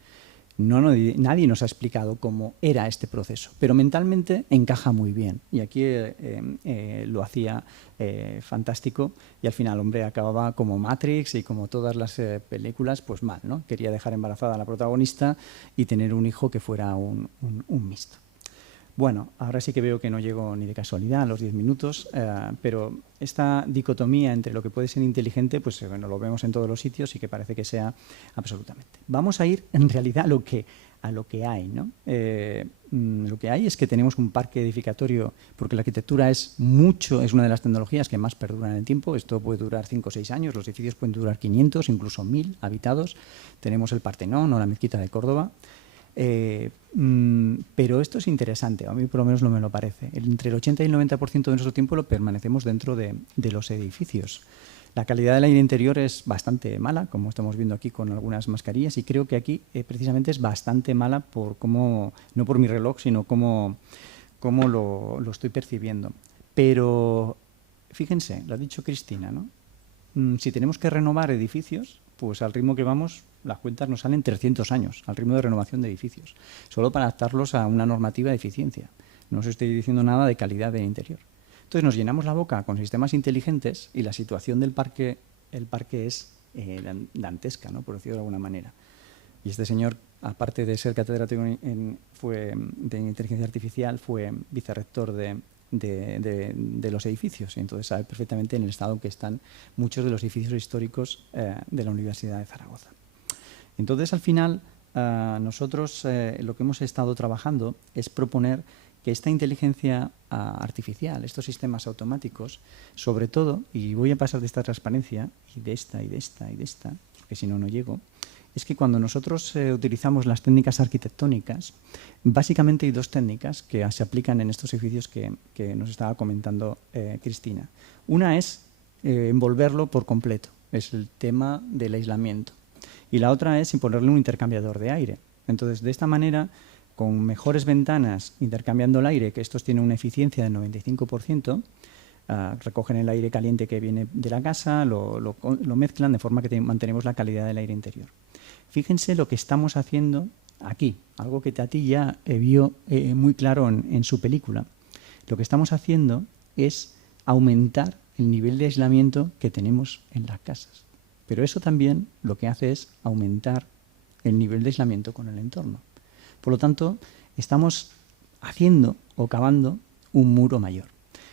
Nadie nos ha explicado cómo era este proceso, pero mentalmente encaja muy bien. Y aquí lo hacía fantástico y al final, hombre, acababa como Matrix y como todas las películas, pues mal, ¿no? Quería dejar embarazada a la protagonista y tener un hijo que fuera un mixto. Bueno, ahora sí que veo que no llego ni de casualidad a los 10 minutos, pero esta dicotomía entre lo que puede ser inteligente, pues bueno, lo vemos en todos los sitios y que parece que sea absolutamente. Vamos a ir en realidad a lo que hay, ¿no? Lo que hay es que tenemos un parque edificatorio, porque la arquitectura es una de las tecnologías que más perduran en el tiempo. Esto puede durar 5 o 6 años, los edificios pueden durar 500, incluso 1000 habitados. Tenemos el Partenón o la Mezquita de Córdoba. Pero esto es interesante, a mí por lo menos no me lo parece. Entre el 80 y el 90% de nuestro tiempo lo permanecemos dentro de los edificios. La calidad del aire interior es bastante mala, como estamos viendo aquí con algunas mascarillas, y creo que aquí precisamente es bastante mala por cómo, no por mi reloj, sino cómo lo estoy percibiendo. Pero fíjense, lo ha dicho Cristina, ¿no? Si tenemos que renovar edificios, pues al ritmo que vamos, las cuentas nos salen 300 años, al ritmo de renovación de edificios, solo para adaptarlos a una normativa de eficiencia. No os estoy diciendo nada de calidad del interior. Entonces nos llenamos la boca con sistemas inteligentes y la situación del parque, el parque es dantesca, ¿no? Por decirlo de alguna manera. Y este señor, aparte de ser catedrático de inteligencia artificial, fue vicerrector de los edificios, y entonces sabe perfectamente en el estado en que están muchos de los edificios históricos de la Universidad de Zaragoza. Entonces, al final, nosotros lo que hemos estado trabajando es proponer que esta inteligencia artificial, estos sistemas automáticos, sobre todo, y voy a pasar de esta transparencia, y de esta, y de esta, y de esta, porque si no, no llego, es que cuando nosotros utilizamos las técnicas arquitectónicas, básicamente hay dos técnicas que se aplican en estos edificios que nos estaba comentando Cristina. Una es envolverlo por completo, es el tema del aislamiento. Y la otra es ponerle un intercambiador de aire. Entonces, de esta manera, con mejores ventanas intercambiando el aire, que estos tienen una eficiencia del 95%, recogen el aire caliente que viene de la casa, lo mezclan de forma que mantenemos la calidad del aire interior. Fíjense lo que estamos haciendo aquí, algo que Tati ya vio muy claro en su película. Lo que estamos haciendo es aumentar el nivel de aislamiento que tenemos en las casas. Pero eso también lo que hace es aumentar el nivel de aislamiento con el entorno. Por lo tanto, estamos haciendo o cavando un muro mayor.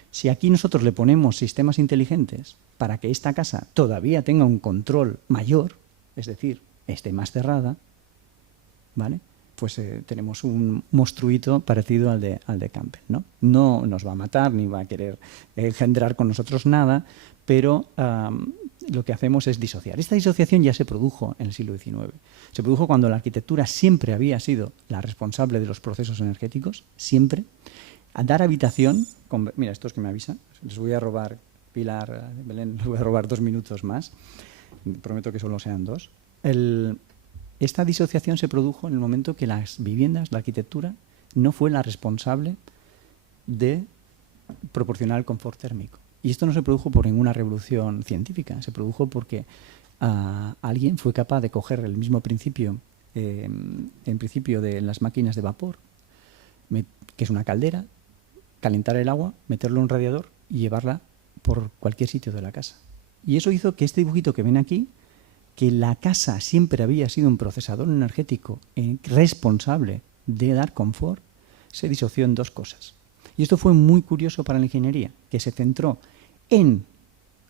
Si aquí nosotros le ponemos sistemas inteligentes para que esta casa todavía tenga un control mayor, es decir, esté más cerrada, ¿vale? Pues tenemos un monstruito parecido al de Campbell, ¿no? No nos va a matar ni va a querer engendrar con nosotros nada, pero lo que hacemos es disociar. Esta disociación ya se produjo en el siglo XIX. Se produjo cuando la arquitectura siempre había sido la responsable de los procesos energéticos, siempre. A dar habitación, mira, estos que me avisan, les voy a robar, Pilar, Belén, les voy a robar 2 minutos más, prometo que solo sean 2. Esta disociación se produjo en el momento que las viviendas, la arquitectura, no fue la responsable de proporcionar el confort térmico. Y esto no se produjo por ninguna revolución científica, se produjo porque alguien fue capaz de coger el mismo principio, en principio de las máquinas de vapor, que es una caldera, calentar el agua, meterlo en un radiador y llevarla por cualquier sitio de la casa. Y eso hizo que este dibujito que ven aquí, que la casa siempre había sido un procesador energético responsable de dar confort, se disoció en 2 cosas. Y esto fue muy curioso para la ingeniería, que se centró en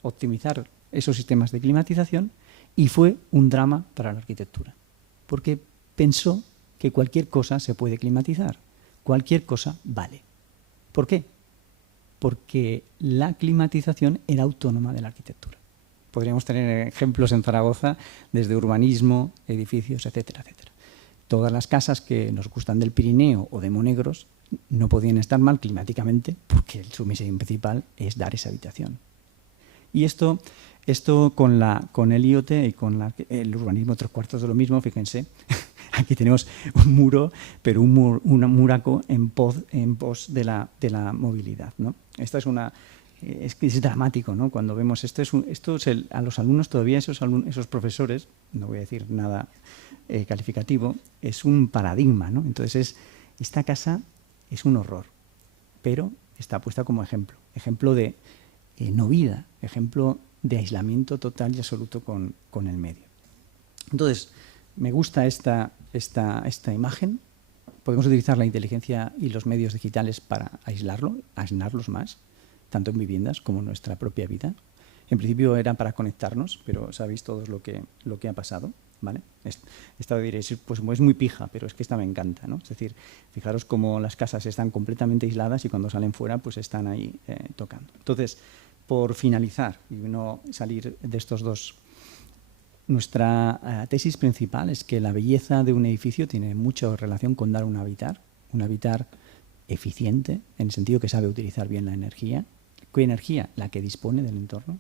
optimizar esos sistemas de climatización, y fue un drama para la arquitectura, porque pensó que cualquier cosa se puede climatizar, cualquier cosa vale. ¿Por qué? Porque la climatización era autónoma de la arquitectura. Podríamos tener ejemplos en Zaragoza desde urbanismo, edificios, etcétera, etcétera. Todas las casas que nos gustan del Pirineo o de Monegros no podían estar mal climáticamente porque su misión principal es dar esa habitación. Y esto con el IoT y con el urbanismo 3/4 de lo mismo, fíjense, aquí tenemos un muro, pero un muraco en pos de la movilidad, ¿no? Esta es es dramático, ¿no? Cuando vemos esto, a los alumnos todavía, esos profesores, no voy a decir nada calificativo, es un paradigma, ¿no? Entonces esta casa es un horror, pero está puesta como ejemplo de no vida, ejemplo de aislamiento total y absoluto con el medio. Entonces, me gusta esta imagen. Podemos utilizar la inteligencia y los medios digitales para aislarlos más, tanto en viviendas como en nuestra propia vida. En principio era para conectarnos, pero sabéis todos lo que ha pasado, ¿vale? Esta diréis, pues es muy pija, pero es que esta me encanta, ¿no? Es decir, fijaros cómo las casas están completamente aisladas y cuando salen fuera, pues están ahí tocando. Entonces, por finalizar y no salir de estos dos, nuestra tesis principal es que la belleza de un edificio tiene mucha relación con dar un habitar eficiente, en el sentido que sabe utilizar bien la energía. ¿Qué energía? La que dispone del entorno.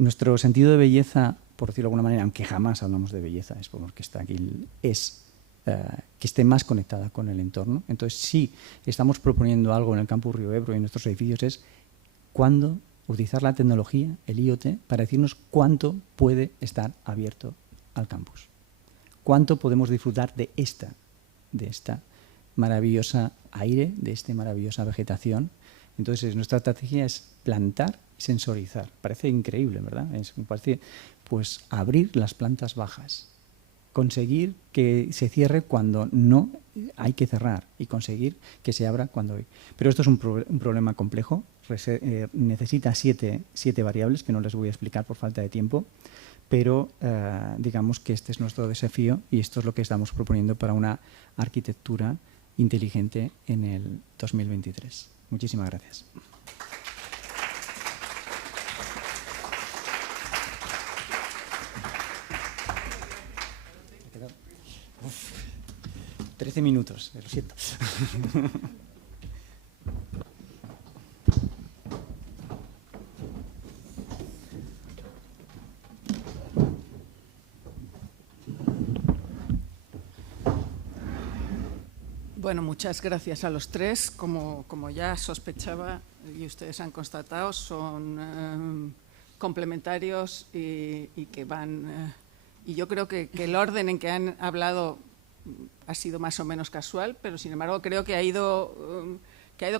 Nuestro sentido de belleza, por decirlo de alguna manera, aunque jamás hablamos de belleza, es porque está aquí, es que esté más conectada con el entorno. Entonces, sí, estamos proponiendo algo en el campus Río Ebro y en nuestros edificios, es cuándo utilizar la tecnología, el IoT, para decirnos cuánto puede estar abierto al campus. Cuánto podemos disfrutar de esta maravillosa aire, de esta maravillosa vegetación. Entonces, nuestra estrategia es plantar y sensorizar. Parece increíble, ¿verdad? Parece, pues, abrir las plantas bajas, conseguir que se cierre cuando no hay que cerrar y conseguir que se abra cuando hay. Pero esto es un problema complejo, necesita siete variables que no les voy a explicar por falta de tiempo, pero digamos que este es nuestro desafío y esto es lo que estamos proponiendo para una arquitectura inteligente en el 2023. Muchísimas gracias. Uf, 13 minutos, lo siento. Bueno, muchas gracias a los tres. Como ya sospechaba y ustedes han constatado, son complementarios y que van... y yo creo que el orden en que han hablado ha sido más o menos casual, pero sin embargo creo que ha ido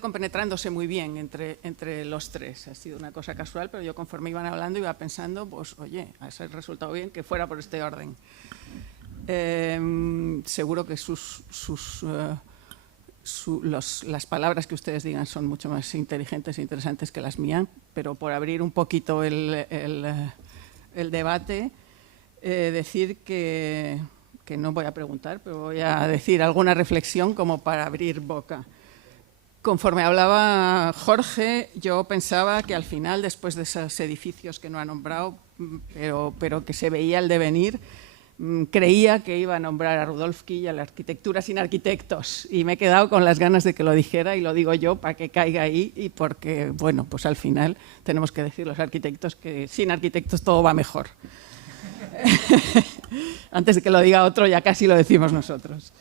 compenetrándose muy bien entre los tres. Ha sido una cosa casual, pero yo conforme iban hablando iba pensando, pues oye, ha resultado bien que fuera por este orden. Seguro que las palabras que ustedes digan son mucho más inteligentes e interesantes que las mías, pero por abrir un poquito el debate, decir que no voy a preguntar, pero voy a decir alguna reflexión como para abrir boca. Conforme hablaba Jorge, yo pensaba que al final, después de esos edificios que no ha nombrado, pero que se veía el devenir, creía que iba a nombrar a Rudolfky y a la arquitectura sin arquitectos, y me he quedado con las ganas de que lo dijera y lo digo yo para que caiga ahí, y porque, bueno, pues al final tenemos que decir los arquitectos que sin arquitectos todo va mejor. Antes de que lo diga otro, ya casi lo decimos nosotros.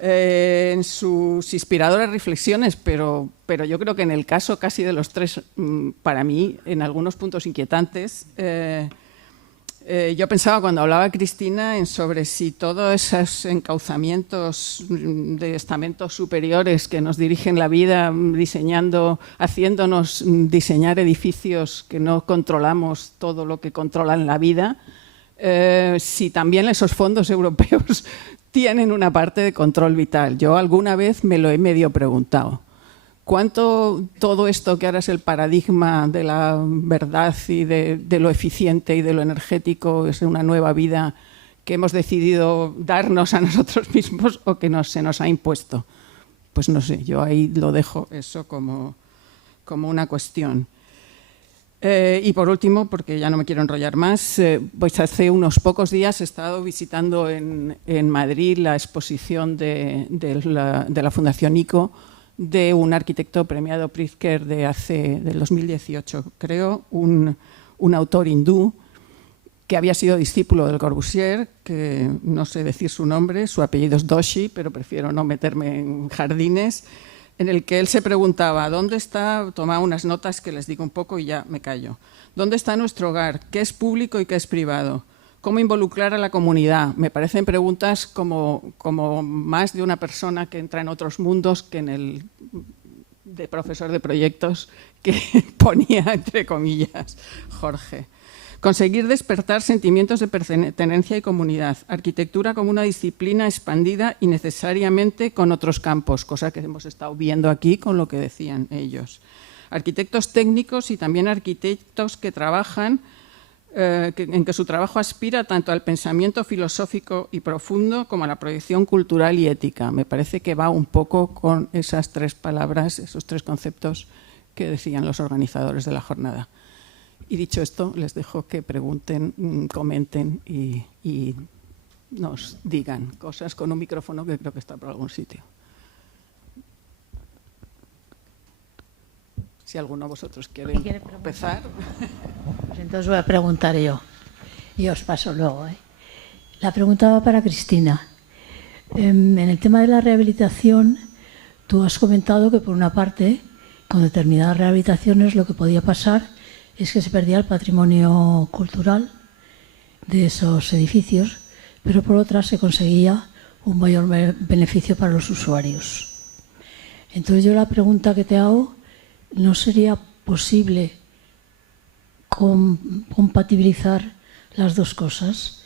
En sus inspiradoras reflexiones, pero yo creo que en el caso casi de los tres, para mí, en algunos puntos inquietantes, yo pensaba cuando hablaba Cristina sobre si todos esos encauzamientos de estamentos superiores que nos dirigen la vida, haciéndonos diseñar edificios que no controlamos todo lo que controlan la vida, si también esos fondos europeos tienen una parte de control vital. Yo alguna vez me lo he medio preguntado. ¿Cuánto todo esto que ahora es el paradigma de la verdad y de lo eficiente y de lo energético es una nueva vida que hemos decidido darnos a nosotros mismos o que se nos ha impuesto? Pues no sé, yo ahí lo dejo eso como una cuestión. Y por último, porque ya no me quiero enrollar más, pues hace unos pocos días he estado visitando en Madrid la exposición de la Fundación ICO de un arquitecto premiado Pritzker del 2018, creo, un autor hindú que había sido discípulo del Corbusier, que no sé decir su nombre, su apellido es Doshi, pero prefiero no meterme en jardines, en el que él se preguntaba, ¿dónde está? Tomaba unas notas que les digo un poco y ya me callo. ¿Dónde está nuestro hogar? ¿Qué es público y qué es privado? ¿Cómo involucrar a la comunidad? Me parecen preguntas como más de una persona que entra en otros mundos que en el de profesor de proyectos que ponía entre comillas Jorge. Conseguir despertar sentimientos de pertenencia y comunidad. Arquitectura como una disciplina expandida y necesariamente con otros campos, cosa que hemos estado viendo aquí con lo que decían ellos. Arquitectos técnicos y también arquitectos que trabajan, en que su trabajo aspira tanto al pensamiento filosófico y profundo como a la proyección cultural y ética. Me parece que va un poco con esas tres palabras, esos tres conceptos que decían los organizadores de la jornada. Y dicho esto, les dejo que pregunten, comenten y nos digan cosas con un micrófono que creo que está por algún sitio. si alguno de vosotros quiere empezar. Pues entonces voy a preguntar yo y os paso luego. La pregunta va para Cristina. En el tema de la rehabilitación, tú has comentado que por una parte, con determinadas rehabilitaciones lo que podía pasar es que se perdía el patrimonio cultural de esos edificios, pero por otra se conseguía un mayor beneficio para los usuarios. Entonces yo la pregunta que te hago, ¿no sería posible compatibilizar las dos cosas?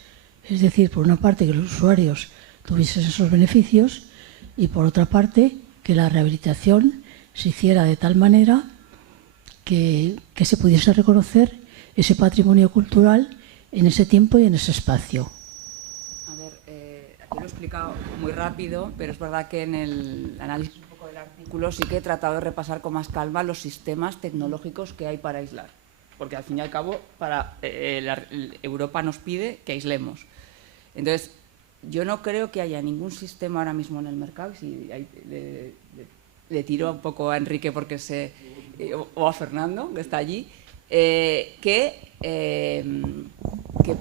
Es decir, por una parte que los usuarios tuviesen esos beneficios y por otra parte que la rehabilitación se hiciera de tal manera que se pudiese reconocer ese patrimonio cultural en ese tiempo y en ese espacio. A ver, aquí lo he explicado muy rápido, pero es verdad que en el análisis un poco del artículo sí que he tratado de repasar con más calma los sistemas tecnológicos que hay para aislar. Porque al fin y al cabo Europa nos pide que aislemos. Entonces, yo no creo que haya ningún sistema ahora mismo en el mercado, si le tiro un poco a Enrique porque o a Fernando, que está allí, que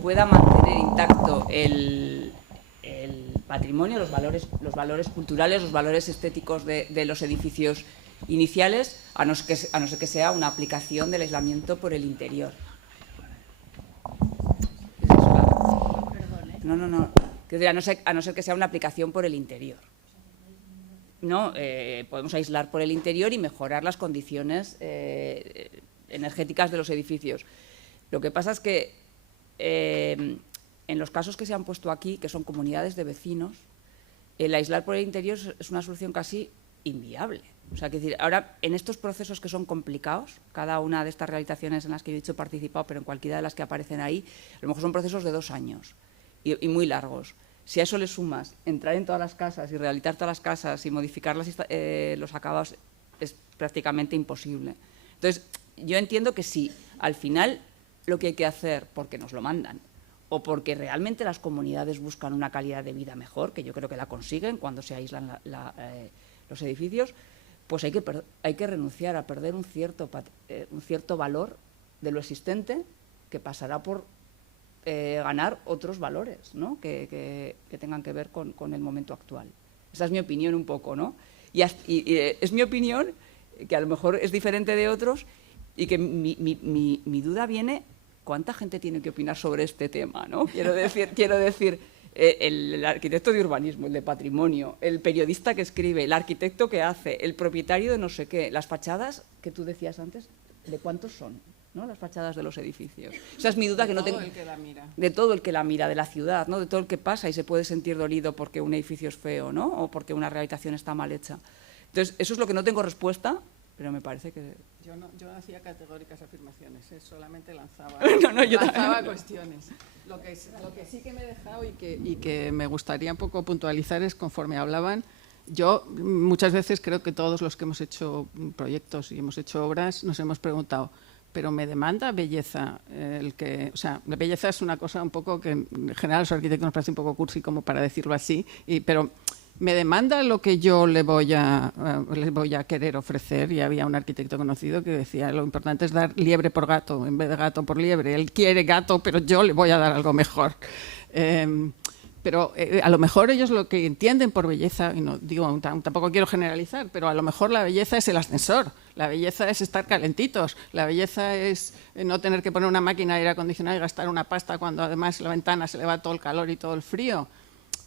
pueda mantener intacto el patrimonio, los valores culturales, los valores estéticos de los edificios iniciales, a no ser que sea una aplicación del aislamiento por el interior. No. A no ser que sea una aplicación por el interior. ¿No? Podemos aislar por el interior y mejorar las condiciones energéticas de los edificios. Lo que pasa es que en los casos que se han puesto aquí, que son comunidades de vecinos, el aislar por el interior es una solución casi inviable. O sea, que decir, ahora en estos procesos que son complicados, cada una de estas rehabilitaciones en las que yo he dicho participado, pero en cualquiera de las que aparecen ahí, a lo mejor son procesos de 2 años y muy largos. Si a eso le sumas entrar en todas las casas y rehabilitar todas las casas y modificar los acabados, es prácticamente imposible. Entonces, yo entiendo que si al final lo que hay que hacer, porque nos lo mandan, o porque realmente las comunidades buscan una calidad de vida mejor, que yo creo que la consiguen cuando se aíslan los edificios, pues hay que renunciar a perder un cierto valor de lo existente, que pasará por ganar otros valores, ¿no? que tengan que ver con el momento actual. Esa es mi opinión un poco, ¿no? Y es mi opinión, que a lo mejor es diferente de otros, y que mi duda viene, ¿cuánta gente tiene que opinar sobre este tema, ¿no? Quiero decir, el arquitecto de urbanismo, el de patrimonio, el periodista que escribe, el arquitecto que hace, el propietario de no sé qué, las fachadas que tú decías antes, ¿de cuántos son? ¿No? Las fachadas de los edificios. Esa es mi duda, que no tengo. De todo el que la mira. De todo el que la mira, de la ciudad, ¿no? De todo el que pasa y se puede sentir dolido porque un edificio es feo, ¿no? O porque una rehabilitación está mal hecha. Entonces, eso es lo que no tengo respuesta, pero me parece que... Yo no hacía categóricas afirmaciones, solamente lanzaba, cuestiones. Lo que sí que me he dejado y que me gustaría un poco puntualizar es, conforme hablaban, yo muchas veces creo que todos los que hemos hecho proyectos y hemos hecho obras nos hemos preguntado, pero me demanda belleza o sea, la belleza es una cosa un poco que en general a los arquitectos nos parece un poco cursi como para decirlo así, pero me demanda lo que yo le voy a querer ofrecer. Y había un arquitecto conocido que decía, lo importante es dar liebre por gato en vez de gato por liebre. Él quiere gato, pero yo le voy a dar algo mejor. Pero a lo mejor ellos lo que entienden por belleza, y no digo, tampoco quiero generalizar, pero a lo mejor la belleza es el ascensor, la belleza es estar calentitos, la belleza es no tener que poner una máquina de aire acondicionado y gastar una pasta cuando además en la ventana se le va todo el calor y todo el frío.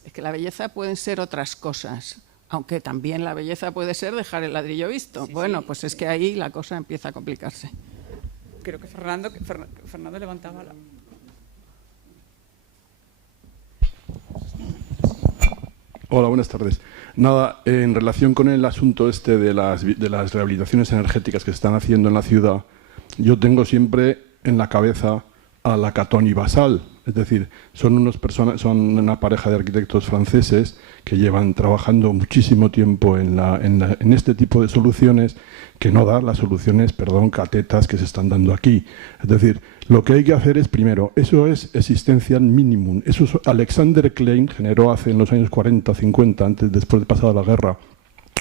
Es que la belleza pueden ser otras cosas, aunque también la belleza puede ser dejar el ladrillo visto. Sí, bueno, pues es que ahí la cosa empieza a complicarse. Creo que Fernando levantaba la... Hola, buenas tardes. Nada, en relación con el asunto este de las rehabilitaciones energéticas que se están haciendo en la ciudad, yo tengo siempre en la cabeza a Lacaton y Basal. Es decir, son una pareja de arquitectos franceses que llevan trabajando muchísimo tiempo en este tipo de soluciones, que no dan las soluciones, catetas que se están dando aquí. Es decir, lo que hay que hacer es, primero, eso es existential minimum. Alexander Klein generó en los años 40, 50, después de pasada la guerra,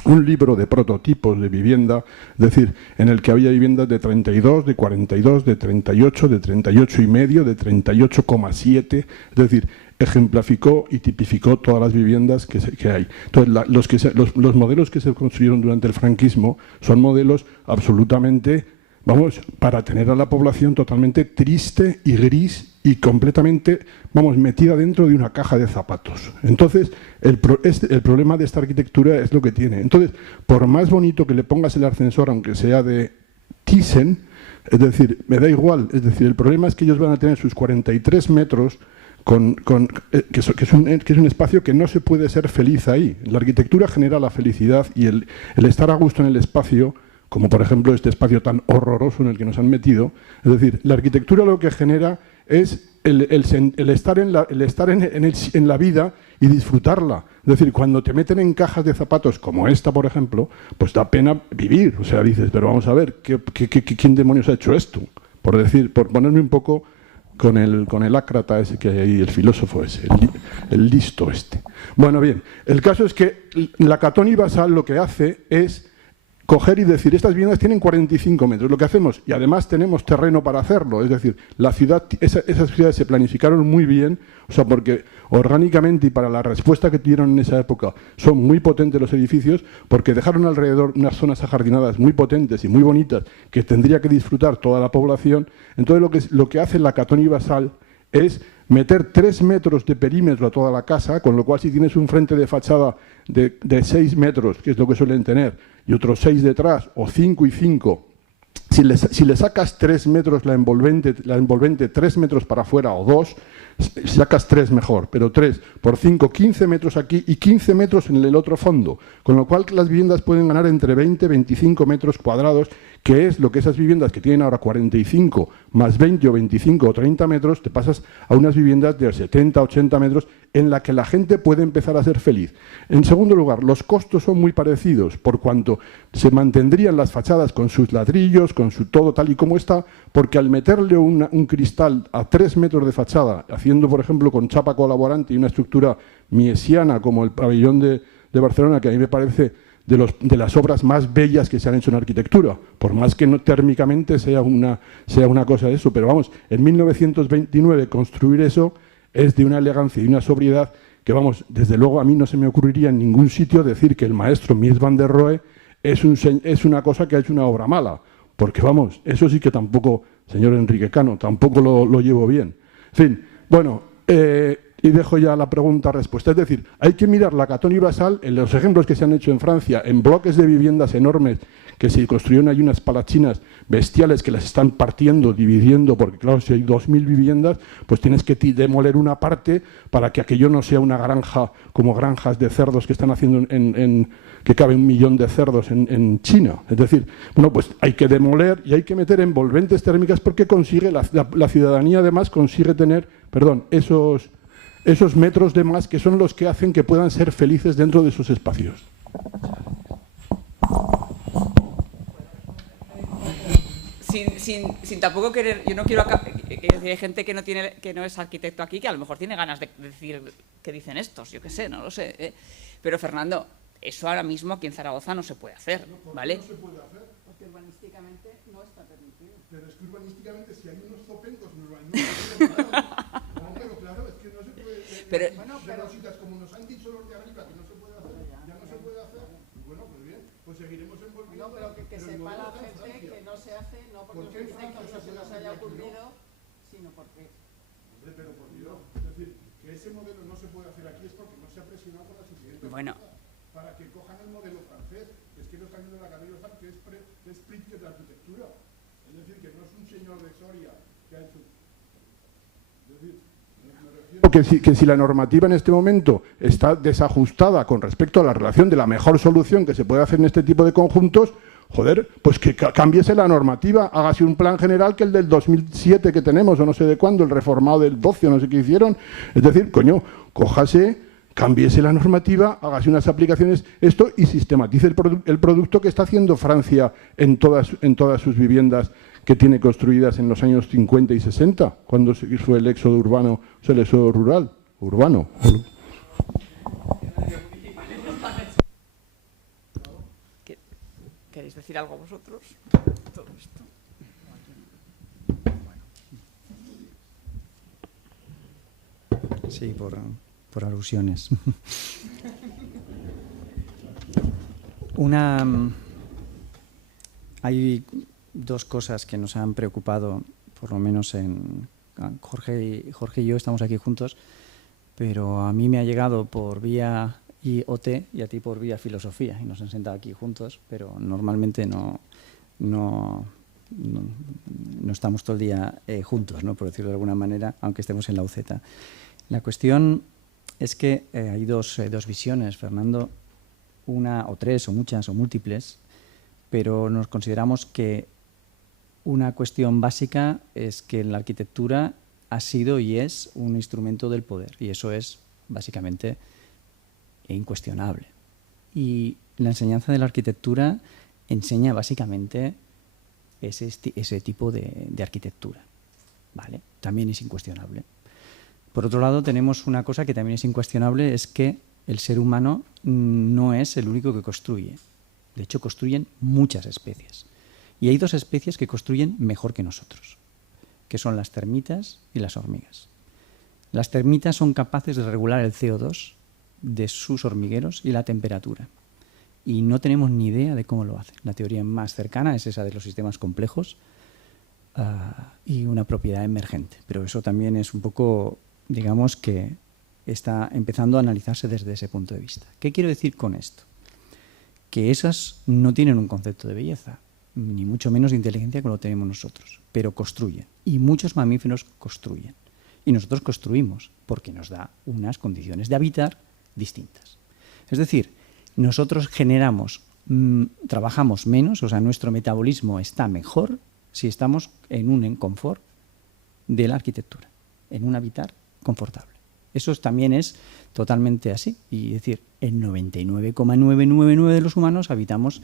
un libro de prototipos de vivienda, es decir, en el que había viviendas de 32, de 42, de 38, de 38,5, de 38,7, es decir, ejemplificó y tipificó todas las viviendas que hay. Entonces, los modelos que se construyeron durante el franquismo son modelos absolutamente, vamos, para tener a la población totalmente triste y gris y completamente, vamos, metida dentro de una caja de zapatos. Entonces, el problema de esta arquitectura es lo que tiene. Entonces, por más bonito que le pongas el ascensor, aunque sea de Thyssen, es decir, me da igual, es decir, el problema es que ellos van a tener sus 43 metros, que es un espacio que no se puede ser feliz ahí. La arquitectura genera la felicidad y el estar a gusto en el espacio, como por ejemplo este espacio tan horroroso en el que nos han metido. Es decir, la arquitectura lo que genera es el estar en la vida y disfrutarla. Es decir, cuando te meten en cajas de zapatos como esta, por ejemplo, pues da pena vivir. O sea, dices, pero vamos a ver, ¿quién demonios ha hecho esto? Por ponerme un poco con el ácrata ese que hay ahí, el filósofo ese, el listo este. Bueno, bien, el caso es que la Catón y Basal lo que hace es coger y decir, estas viviendas tienen 45 metros, lo que hacemos, y además tenemos terreno para hacerlo, es decir, esas ciudades se planificaron muy bien, o sea, porque orgánicamente y para la respuesta que tuvieron en esa época son muy potentes los edificios, porque dejaron alrededor unas zonas ajardinadas muy potentes y muy bonitas que tendría que disfrutar toda la población. Entonces lo que hace la Catón y Basal es meter 3 metros de perímetro a toda la casa, con lo cual si tienes un frente de fachada de 6 metros, que es lo que suelen tener, y otros 6 detrás, o 5 y 5, si le sacas 3 metros la envolvente 3 metros para afuera o 2, sacas 3 mejor, pero 3 por 5, 15 metros aquí y 15 metros en el otro fondo, con lo cual las viviendas pueden ganar entre 20 y 25 metros cuadrados, que es lo que esas viviendas que tienen ahora 45 más 20 o 25 o 30 metros, te pasas a unas viviendas de 70, 80 metros en la que la gente puede empezar a ser feliz. En segundo lugar, los costos son muy parecidos, por cuanto se mantendrían las fachadas con sus ladrillos, con su todo tal y como está, porque al meterle un cristal a 3 metros de fachada, haciendo por ejemplo con chapa colaborante y una estructura miesiana como el pabellón de Barcelona, que a mí me parece de las obras más bellas que se han hecho en arquitectura, por más que no térmicamente sea una cosa de eso, pero vamos, en 1929 construir eso es de una elegancia y una sobriedad que, vamos, desde luego a mí no se me ocurriría en ningún sitio decir que el maestro Mies van der Rohe es una cosa que ha hecho una obra mala, porque vamos, eso sí que tampoco, señor Enrique Cano, tampoco lo llevo bien. En fin, bueno, y dejo ya la pregunta-respuesta. Es decir, hay que mirar la Catón y Basal en los ejemplos que se han hecho en Francia, en bloques de viviendas enormes, que se construyeron ahí unas palachinas bestiales que las están partiendo, dividiendo, porque claro, si hay 2.000 viviendas, pues tienes que demoler una parte para que aquello no sea una granja como granjas de cerdos que están haciendo que cabe 1 millón de cerdos en China. Es decir, bueno, pues hay que demoler y hay que meter envolventes térmicas porque consigue la ciudadanía además consigue tener, esos metros de más que son los que hacen que puedan ser felices dentro de sus espacios. Sin tampoco querer, yo no quiero decir, hay gente que no es arquitecto aquí, que a lo mejor tiene ganas de decir qué dicen estos, yo qué sé, no lo sé. Pero Fernando, eso ahora mismo aquí en Zaragoza no se puede hacer, ¿vale? No se puede hacer. Porque urbanísticamente no está permitido. Pero es que urbanísticamente si hay unos zopencos en urbanismo, pero claro, es que no se puede. Pero como nos han dicho los de arriba que no se puede hacer, ya no se puede hacer. Bueno, pues bien, pues seguiremos envolviendo. No, pero que sepa la gente que no se hace, no porque nos dicen que se nos haya ocurrido, sino porque. Hombre, pero por Dios, es decir, que ese modelo no se puede hacer aquí es porque no se ha presionado con la suficiente fuerza para que cojan el modelo francés. Es que no están viendo la carrera que es príncipe de la arquitectura. Es decir, que no es un señor de Soria que ha hecho. Es decir, que si la normativa en este momento está desajustada con respecto a la relación de la mejor solución que se puede hacer en este tipo de conjuntos, joder, pues que cambiese la normativa, hágase un plan general que el del 2007 que tenemos, o no sé de cuándo, el reformado del 12, o no sé qué hicieron. Es decir, coño, cójase, cámbiese la normativa, hágase unas aplicaciones, esto, y sistematice el producto que está haciendo Francia en todas sus viviendas que tiene construidas en los años 50 y 60, cuando fue el éxodo urbano, o sea, el éxodo urbano. ¿Queréis decir algo vosotros? Todo esto. Sí, por alusiones. Hay dos cosas que nos han preocupado, por lo menos Jorge y yo estamos aquí juntos, pero a mí me ha llegado por vía IoT y a ti por vía filosofía, y nos han sentado aquí juntos, pero normalmente no estamos todo el día juntos, ¿no? Por decirlo de alguna manera, aunque estemos en la UZ. La cuestión es que hay dos visiones, Fernando, una o tres o muchas o múltiples, pero nos consideramos que una cuestión básica es que la arquitectura ha sido y es un instrumento del poder, y eso es básicamente incuestionable. Y la enseñanza de la arquitectura enseña básicamente ese tipo de arquitectura, ¿vale? También es incuestionable. Por otro lado, tenemos una cosa que también es incuestionable, es que el ser humano no es el único que construye. De hecho, construyen muchas especies. Y hay dos especies que construyen mejor que nosotros, que son las termitas y las hormigas. Las termitas son capaces de regular el CO2 de sus hormigueros y la temperatura. Y no tenemos ni idea de cómo lo hacen. La teoría más cercana es esa de los sistemas complejos y una propiedad emergente. Pero eso también es un poco, digamos, que está empezando a analizarse desde ese punto de vista. ¿Qué quiero decir con esto? Que esas no tienen un concepto de belleza, ni mucho menos de inteligencia como lo tenemos nosotros, pero construyen. Y muchos mamíferos construyen. Y nosotros construimos porque nos da unas condiciones de habitar distintas. Es decir, nosotros trabajamos menos, o sea, nuestro metabolismo está mejor si estamos en un confort de la arquitectura, en un habitar confortable. Eso también es totalmente así. Y decir, el 99,999 de los humanos habitamos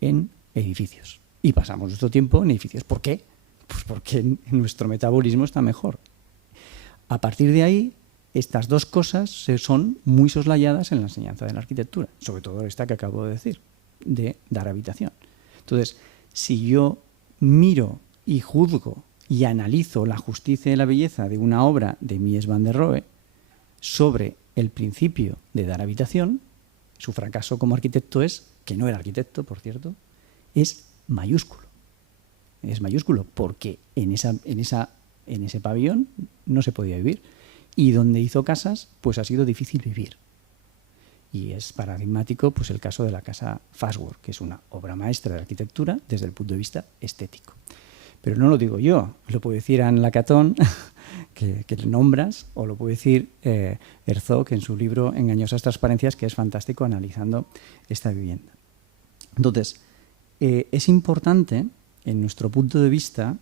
en edificios. Y pasamos nuestro tiempo en edificios. ¿Por qué? Pues porque nuestro metabolismo está mejor. A partir de ahí, estas dos cosas son muy soslayadas en la enseñanza de la arquitectura. Sobre todo esta que acabo de decir, de dar habitación. Entonces, si yo miro y juzgo y analizo la justicia y la belleza de una obra de Mies van der Rohe sobre el principio de dar habitación, su fracaso como arquitecto es, que no era arquitecto, por cierto, es mayúsculo. Es mayúsculo porque en ese pabellón no se podía vivir. Y donde hizo casas, pues ha sido difícil vivir. Y es paradigmático pues, el caso de la casa Fastwork, que es una obra maestra de arquitectura desde el punto de vista estético. Pero no lo digo yo, lo puede decir Anne Lacaton, que le nombras, o lo puede decir Herzog en su libro Engañosas transparencias, que es fantástico analizando esta vivienda. Entonces, es importante, en nuestro punto de vista,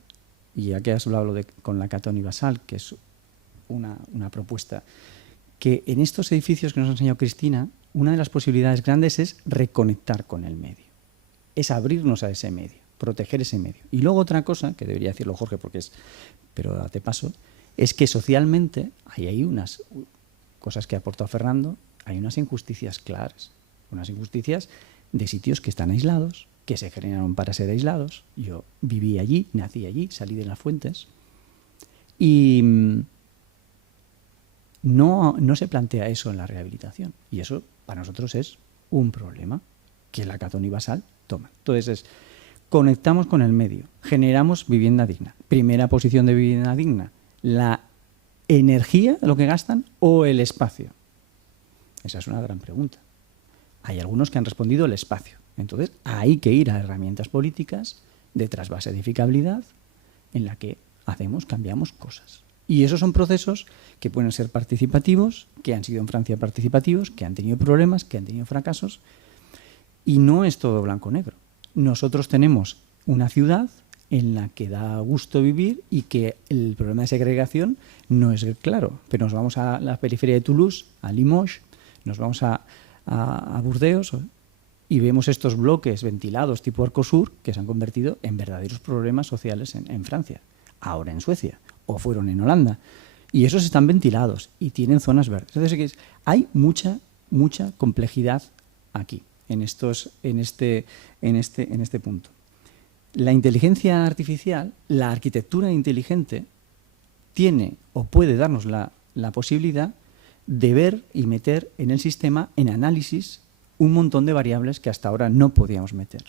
y ya que has hablado con Lacaton y Basal, que es una propuesta, que en estos edificios que nos ha enseñado Cristina, una de las posibilidades grandes es reconectar con el medio, es abrirnos a ese medio, proteger ese medio. Y luego otra cosa, que debería decirlo Jorge, pero date paso, es que socialmente hay unas cosas que ha aportado Fernando, hay unas injusticias claras, unas injusticias de sitios que están aislados, que se generaron para ser aislados. Yo viví allí, nací allí, salí de las fuentes, y no se plantea eso en la rehabilitación. Y eso para nosotros es un problema que Lacaton y Basal toman. Entonces conectamos con el medio, generamos vivienda digna. Primera posición de vivienda digna, la energía, lo que gastan, o el espacio. Esa es una gran pregunta. Hay algunos que han respondido el espacio. Entonces hay que ir a herramientas políticas de trasvase de edificabilidad en la que cambiamos cosas. Y esos son procesos que pueden ser participativos, que han sido en Francia participativos, que han tenido problemas, que han tenido fracasos. Y no es todo blanco-negro. Nosotros tenemos una ciudad en la que da gusto vivir y que el problema de segregación no es claro. Pero nos vamos a la periferia de Toulouse, a Limoges, nos vamos a Burdeos y vemos estos bloques ventilados tipo Arcosur que se han convertido en verdaderos problemas sociales en Francia, ahora en Suecia, o fueron en Holanda. Y esos están ventilados y tienen zonas verdes. Entonces hay mucha complejidad aquí. en este punto. La inteligencia artificial, la arquitectura inteligente, tiene o puede darnos la posibilidad de ver y meter en el sistema, en análisis, un montón de variables que hasta ahora no podíamos meter,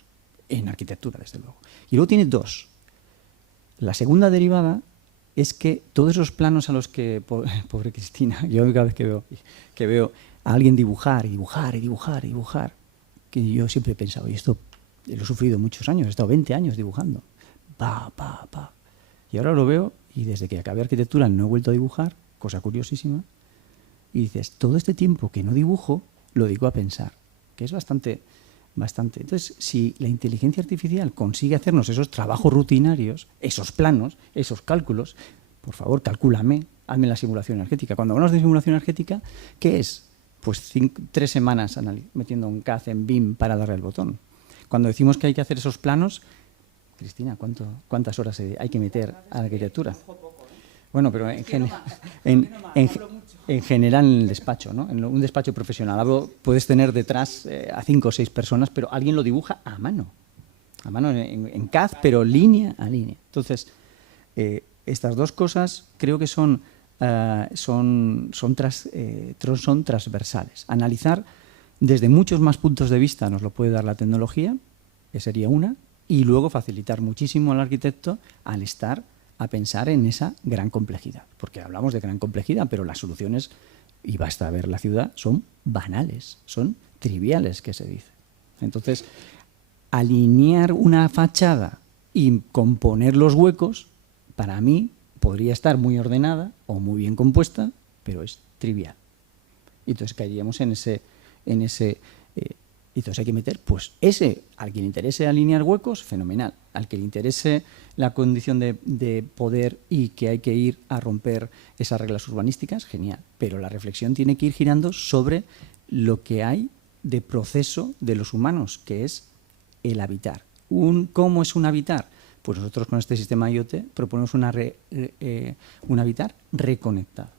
en arquitectura, desde luego. Y luego tiene dos. La segunda derivada es que todos esos planos a los que, pobre Cristina, yo cada vez que veo a alguien dibujar, que yo siempre he pensado, y esto lo he sufrido muchos años, he estado 20 años dibujando, y ahora lo veo, y desde que acabé arquitectura no he vuelto a dibujar, cosa curiosísima, y dices, todo este tiempo que no dibujo, lo dedico a pensar, que es bastante. Entonces, si la inteligencia artificial consigue hacernos esos trabajos rutinarios, esos planos, esos cálculos, por favor, calcúlame, hazme la simulación energética. Cuando hablamos de simulación energética, ¿qué es? Pues 3 semanas metiendo un CAD en BIM para darle al botón. Cuando decimos que hay que hacer esos planos, Cristina, ¿cuántas horas hay que meter a la arquitectura? Bueno, pero en general en el despacho, ¿no? En un despacho profesional. Puedes tener detrás a 5 o 6 personas, pero alguien lo dibuja a mano en CAD, pero línea a línea. Entonces, estas dos cosas creo que son transversales. Analizar desde muchos más puntos de vista nos lo puede dar la tecnología, que sería una, y luego facilitar muchísimo al arquitecto al estar a pensar en esa gran complejidad. Porque hablamos de gran complejidad, pero las soluciones, y basta ver la ciudad, son banales, son triviales, que se dice. Entonces, alinear una fachada y componer los huecos, para mí, podría estar muy ordenada o muy bien compuesta, pero es trivial. Y entonces caeríamos en ese entonces hay que meter, pues al que le interese alinear huecos, fenomenal. Al que le interese la condición de poder y que hay que ir a romper esas reglas urbanísticas, genial. Pero la reflexión tiene que ir girando sobre lo que hay de proceso de los humanos, que es el habitar. ¿Cómo es un habitar? Pues nosotros con este sistema IoT proponemos un habitar reconectado.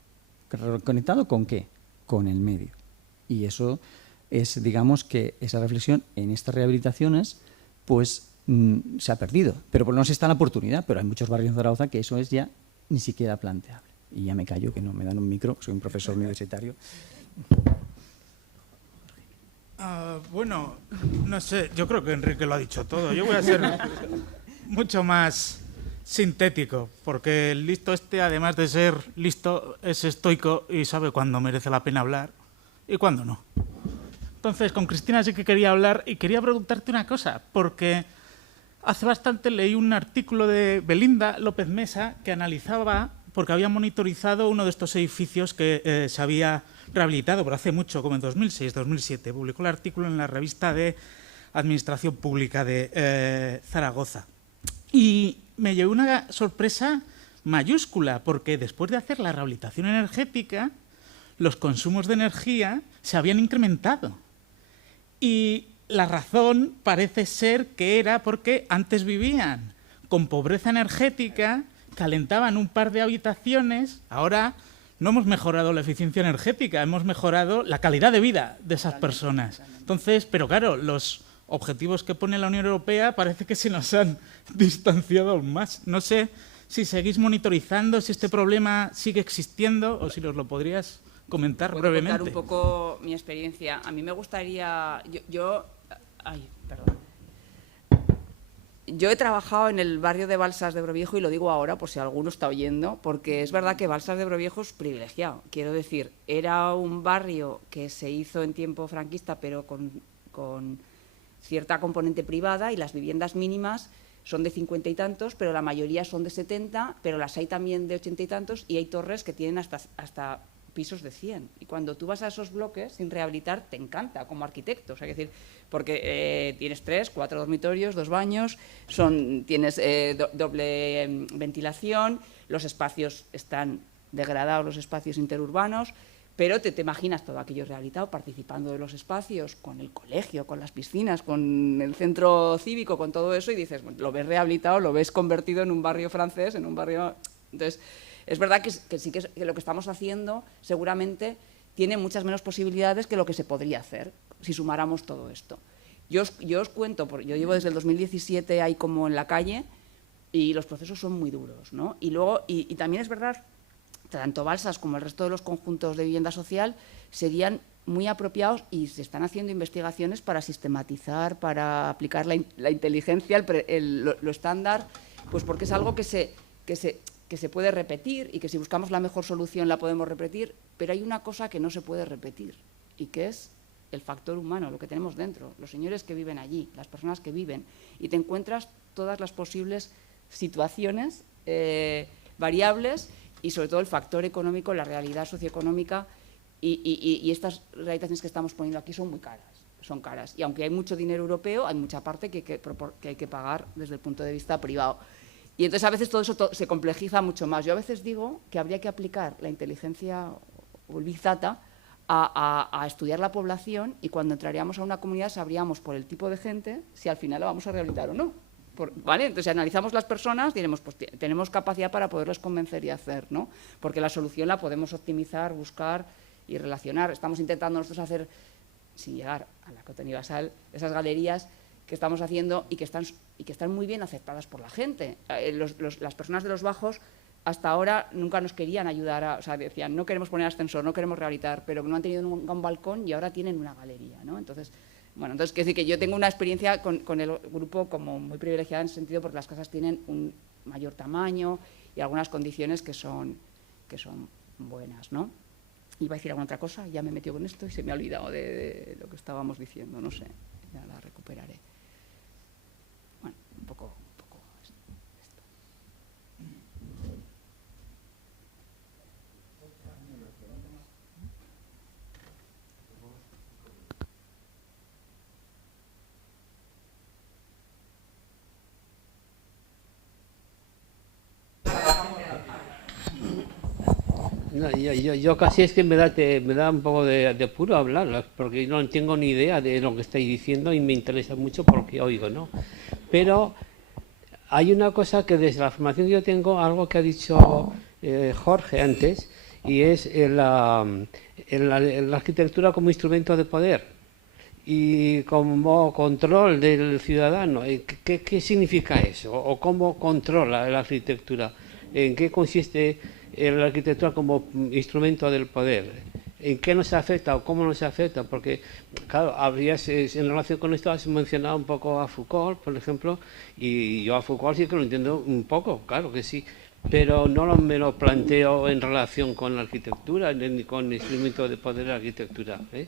¿Reconectado con qué? Con el medio. Y eso es, digamos, que esa reflexión en estas rehabilitaciones pues se ha perdido. Pero por lo menos está la oportunidad, pero hay muchos barrios de Zaragoza que eso es ya ni siquiera planteable. Y ya me callo, que no me dan un micro, soy un profesor universitario. Bueno, no sé, yo creo que Enrique lo ha dicho todo. Yo voy a ser mucho más sintético, porque el listo además de ser listo, es estoico y sabe cuándo merece la pena hablar y cuándo no. Entonces, con Cristina sí que quería hablar y quería preguntarte una cosa, porque hace bastante leí un artículo de Belinda López Mesa que analizaba, porque había monitorizado uno de estos edificios que se había rehabilitado, pero hace mucho, como en 2006, 2007. Publicó el artículo en la revista de Administración Pública de Zaragoza. Y me llevé una sorpresa mayúscula, porque después de hacer la rehabilitación energética, los consumos de energía se habían incrementado. Y la razón parece ser que era porque antes vivían con pobreza energética, calentaban un par de habitaciones, ahora no hemos mejorado la eficiencia energética, hemos mejorado la calidad de vida de esas personas. Entonces, pero claro, los objetivos que pone la Unión Europea parece que se nos han distanciado aún más. No sé si seguís monitorizando, si este problema sigue existiendo o si nos lo podrías comentar brevemente. Contar un poco mi experiencia. A mí me gustaría... Yo he trabajado en el barrio de Balsas de Ebroviejo y lo digo ahora por si alguno está oyendo, porque es verdad que Balsas de Ebroviejo es privilegiado. Quiero decir, era un barrio que se hizo en tiempo franquista, pero con cierta componente privada, y las viviendas mínimas son de 50 y tantos, pero la mayoría son de 70, pero las hay también de 80 y tantos, y hay torres que tienen hasta pisos de 100. Y cuando tú vas a esos bloques sin rehabilitar, te encanta como arquitecto. O sea, es decir, porque tienes 3, 4 dormitorios, 2 baños, tienes doble ventilación, los espacios están degradados, los espacios interurbanos, pero te imaginas todo aquello rehabilitado, participando de los espacios, con el colegio, con las piscinas, con el centro cívico, con todo eso, y dices, bueno, lo ves rehabilitado, lo ves convertido en un barrio francés, en un barrio... Entonces, es verdad que sí que lo que estamos haciendo seguramente tiene muchas menos posibilidades que lo que se podría hacer. si sumáramos todo esto. Yo os cuento, porque yo llevo desde el 2017 ahí como en la calle y los procesos son muy duros, ¿no? Y luego, y también es verdad, tanto Balsas como el resto de los conjuntos de vivienda social serían muy apropiados y se están haciendo investigaciones para sistematizar, para aplicar la inteligencia, lo estándar, pues porque es algo que se puede repetir y que si buscamos la mejor solución la podemos repetir, pero hay una cosa que no se puede repetir y que es el factor humano, lo que tenemos dentro, los señores que viven allí, las personas que viven, y te encuentras todas las posibles situaciones, variables y sobre todo el factor económico, la realidad socioeconómica y estas realidades que estamos poniendo aquí son muy caras, son caras. Y aunque hay mucho dinero europeo, hay mucha parte que hay que pagar desde el punto de vista privado. Y entonces a veces todo eso se complejiza mucho más. Yo a veces digo que habría que aplicar la inteligencia o el Big Data a estudiar la población y cuando entraríamos a una comunidad sabríamos por el tipo de gente si al final la vamos a rehabilitar o no. ¿Vale? Entonces, si analizamos las personas, diremos, pues tenemos capacidad para poderlos convencer y hacer, ¿no? Porque la solución la podemos optimizar, buscar y relacionar. Estamos intentando nosotros hacer, sin llegar a la Cota Universal, esas galerías que estamos haciendo y que están muy bien aceptadas por la gente. Las personas de los bajos hasta ahora nunca nos querían ayudar, o sea, decían, no queremos poner ascensor, no queremos rehabilitar, pero no han tenido nunca un balcón y ahora tienen una galería, ¿no? Entonces, bueno, entonces quiero decir que yo tengo una experiencia con el grupo como muy privilegiada en ese sentido porque las casas tienen un mayor tamaño y algunas condiciones que son buenas, ¿no? Iba a decir alguna otra cosa, ya me he metido con esto y se me ha olvidado de lo que estábamos diciendo, no sé, ya la recuperaré. Bueno, un poco esto. No, yo casi es que me da un poco de apuro hablar, porque no tengo ni idea de lo que estáis diciendo y me interesa mucho por lo que oigo, ¿no? Pero hay una cosa que desde la formación que yo tengo, algo que ha dicho Jorge antes, y es la arquitectura como instrumento de poder y como control del ciudadano. ¿Qué significa eso? ¿O cómo controla la arquitectura? ¿En qué consiste la arquitectura como instrumento del poder? ¿En qué nos afecta o cómo nos afecta? Porque, claro, en relación con esto has mencionado un poco a Foucault, por ejemplo, y yo a Foucault sí que lo entiendo un poco, claro que sí, pero no me lo planteo en relación con la arquitectura ni con el instrumento de poder de la arquitectura, ¿eh?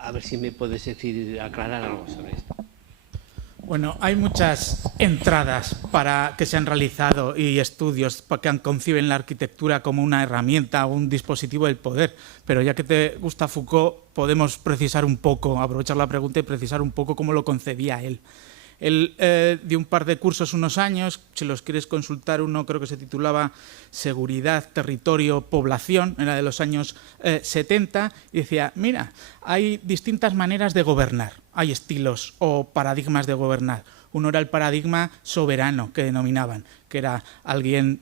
A ver si me puedes aclarar algo sobre esto. Bueno, hay muchas entradas que se han realizado y estudios que conciben la arquitectura como una herramienta o un dispositivo del poder, pero ya que te gusta Foucault, podemos precisar un poco, aprovechar la pregunta y precisar un poco cómo lo concebía él. Él dio un par de cursos unos años, si los quieres consultar, uno creo que se titulaba Seguridad, Territorio, Población, era de los años 70, y decía, mira, hay distintas maneras de gobernar, hay estilos o paradigmas de gobernar. Uno era el paradigma soberano, que denominaban, que era alguien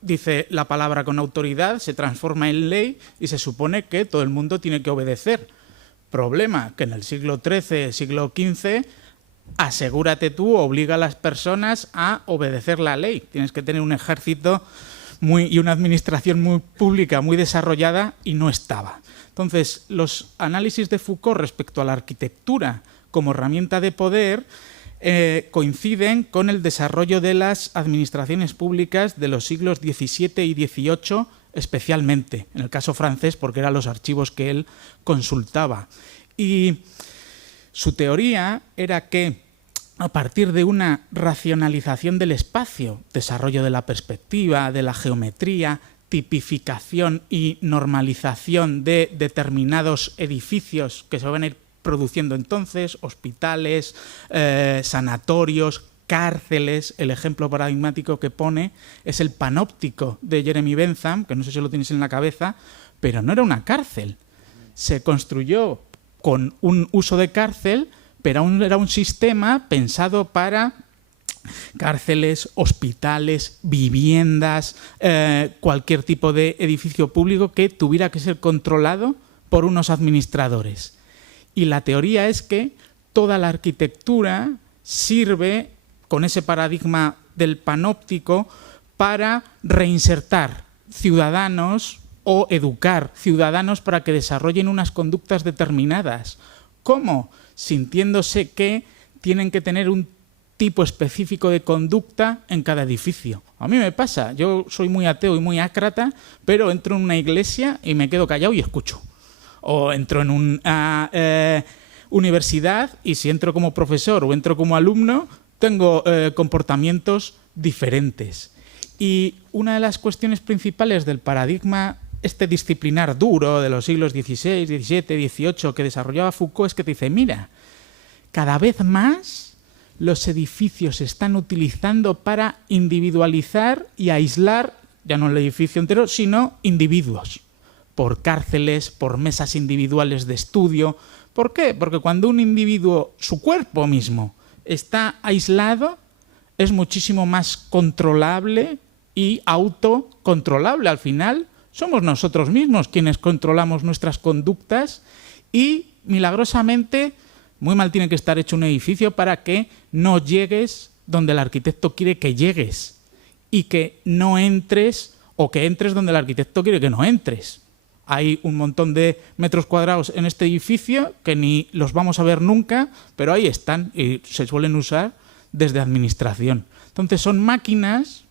dice la palabra con autoridad, se transforma en ley y se supone que todo el mundo tiene que obedecer. Problema, que en el siglo XIII, siglo XV... asegúrate tú, obliga a las personas a obedecer la ley. Tienes que tener un ejército y una administración muy pública, muy desarrollada, y no estaba. Entonces, los análisis de Foucault respecto a la arquitectura como herramienta de poder coinciden con el desarrollo de las administraciones públicas de los siglos XVII y XVIII, especialmente, en el caso francés, porque eran los archivos que él consultaba. Y su teoría era que, a partir de una racionalización del espacio, desarrollo de la perspectiva, de la geometría, tipificación y normalización de determinados edificios que se van a ir produciendo entonces, hospitales, sanatorios, cárceles. El ejemplo paradigmático que pone es el panóptico de Jeremy Bentham, que no sé si lo tienes en la cabeza, pero no era una cárcel. Se construyó con un uso de cárcel, pero era un sistema pensado para cárceles, hospitales, viviendas, cualquier tipo de edificio público que tuviera que ser controlado por unos administradores. Y la teoría es que toda la arquitectura sirve, con ese paradigma del panóptico, para reinsertar ciudadanos o educar ciudadanos para que desarrollen unas conductas determinadas. ¿Cómo? Sintiéndose que tienen que tener un tipo específico de conducta en cada edificio. A mí me pasa, yo soy muy ateo y muy ácrata, pero entro en una iglesia y me quedo callado y escucho. O entro en una universidad y si entro como profesor o entro como alumno, tengo comportamientos diferentes. Y una de las cuestiones principales del paradigma disciplinar duro de los siglos XVI, XVII, XVIII que desarrollaba Foucault es que te dice, mira, cada vez más los edificios se están utilizando para individualizar y aislar, ya no el edificio entero, sino individuos, por cárceles, por mesas individuales de estudio. ¿Por qué? Porque cuando un individuo, su cuerpo mismo, está aislado, es muchísimo más controlable y autocontrolable. Al final, somos nosotros mismos quienes controlamos nuestras conductas y, milagrosamente, muy mal tiene que estar hecho un edificio para que no llegues donde el arquitecto quiere que llegues y que no entres o que entres donde el arquitecto quiere que no entres. Hay un montón de metros cuadrados en este edificio que ni los vamos a ver nunca, pero ahí están y se suelen usar desde administración. Entonces son máquinas,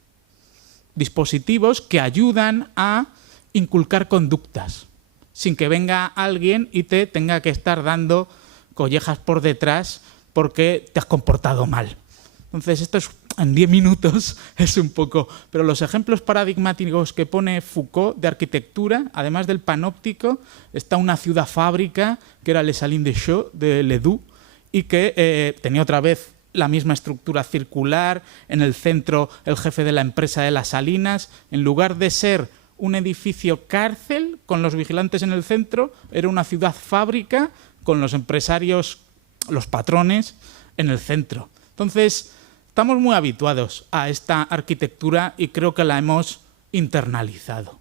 dispositivos que ayudan a inculcar conductas, sin que venga alguien y te tenga que estar dando collejas por detrás porque te has comportado mal. Entonces esto es, en 10 minutos es un poco... Pero los ejemplos paradigmáticos que pone Foucault de arquitectura, además del panóptico, está una ciudad fábrica que era Les Salines des Chaux de Ledoux y que tenía otra vez la misma estructura circular, en el centro el jefe de la empresa de las salinas, en lugar de ser un edificio cárcel con los vigilantes en el centro, era una ciudad fábrica con los empresarios, los patrones, en el centro. Entonces, estamos muy habituados a esta arquitectura y creo que la hemos internalizado.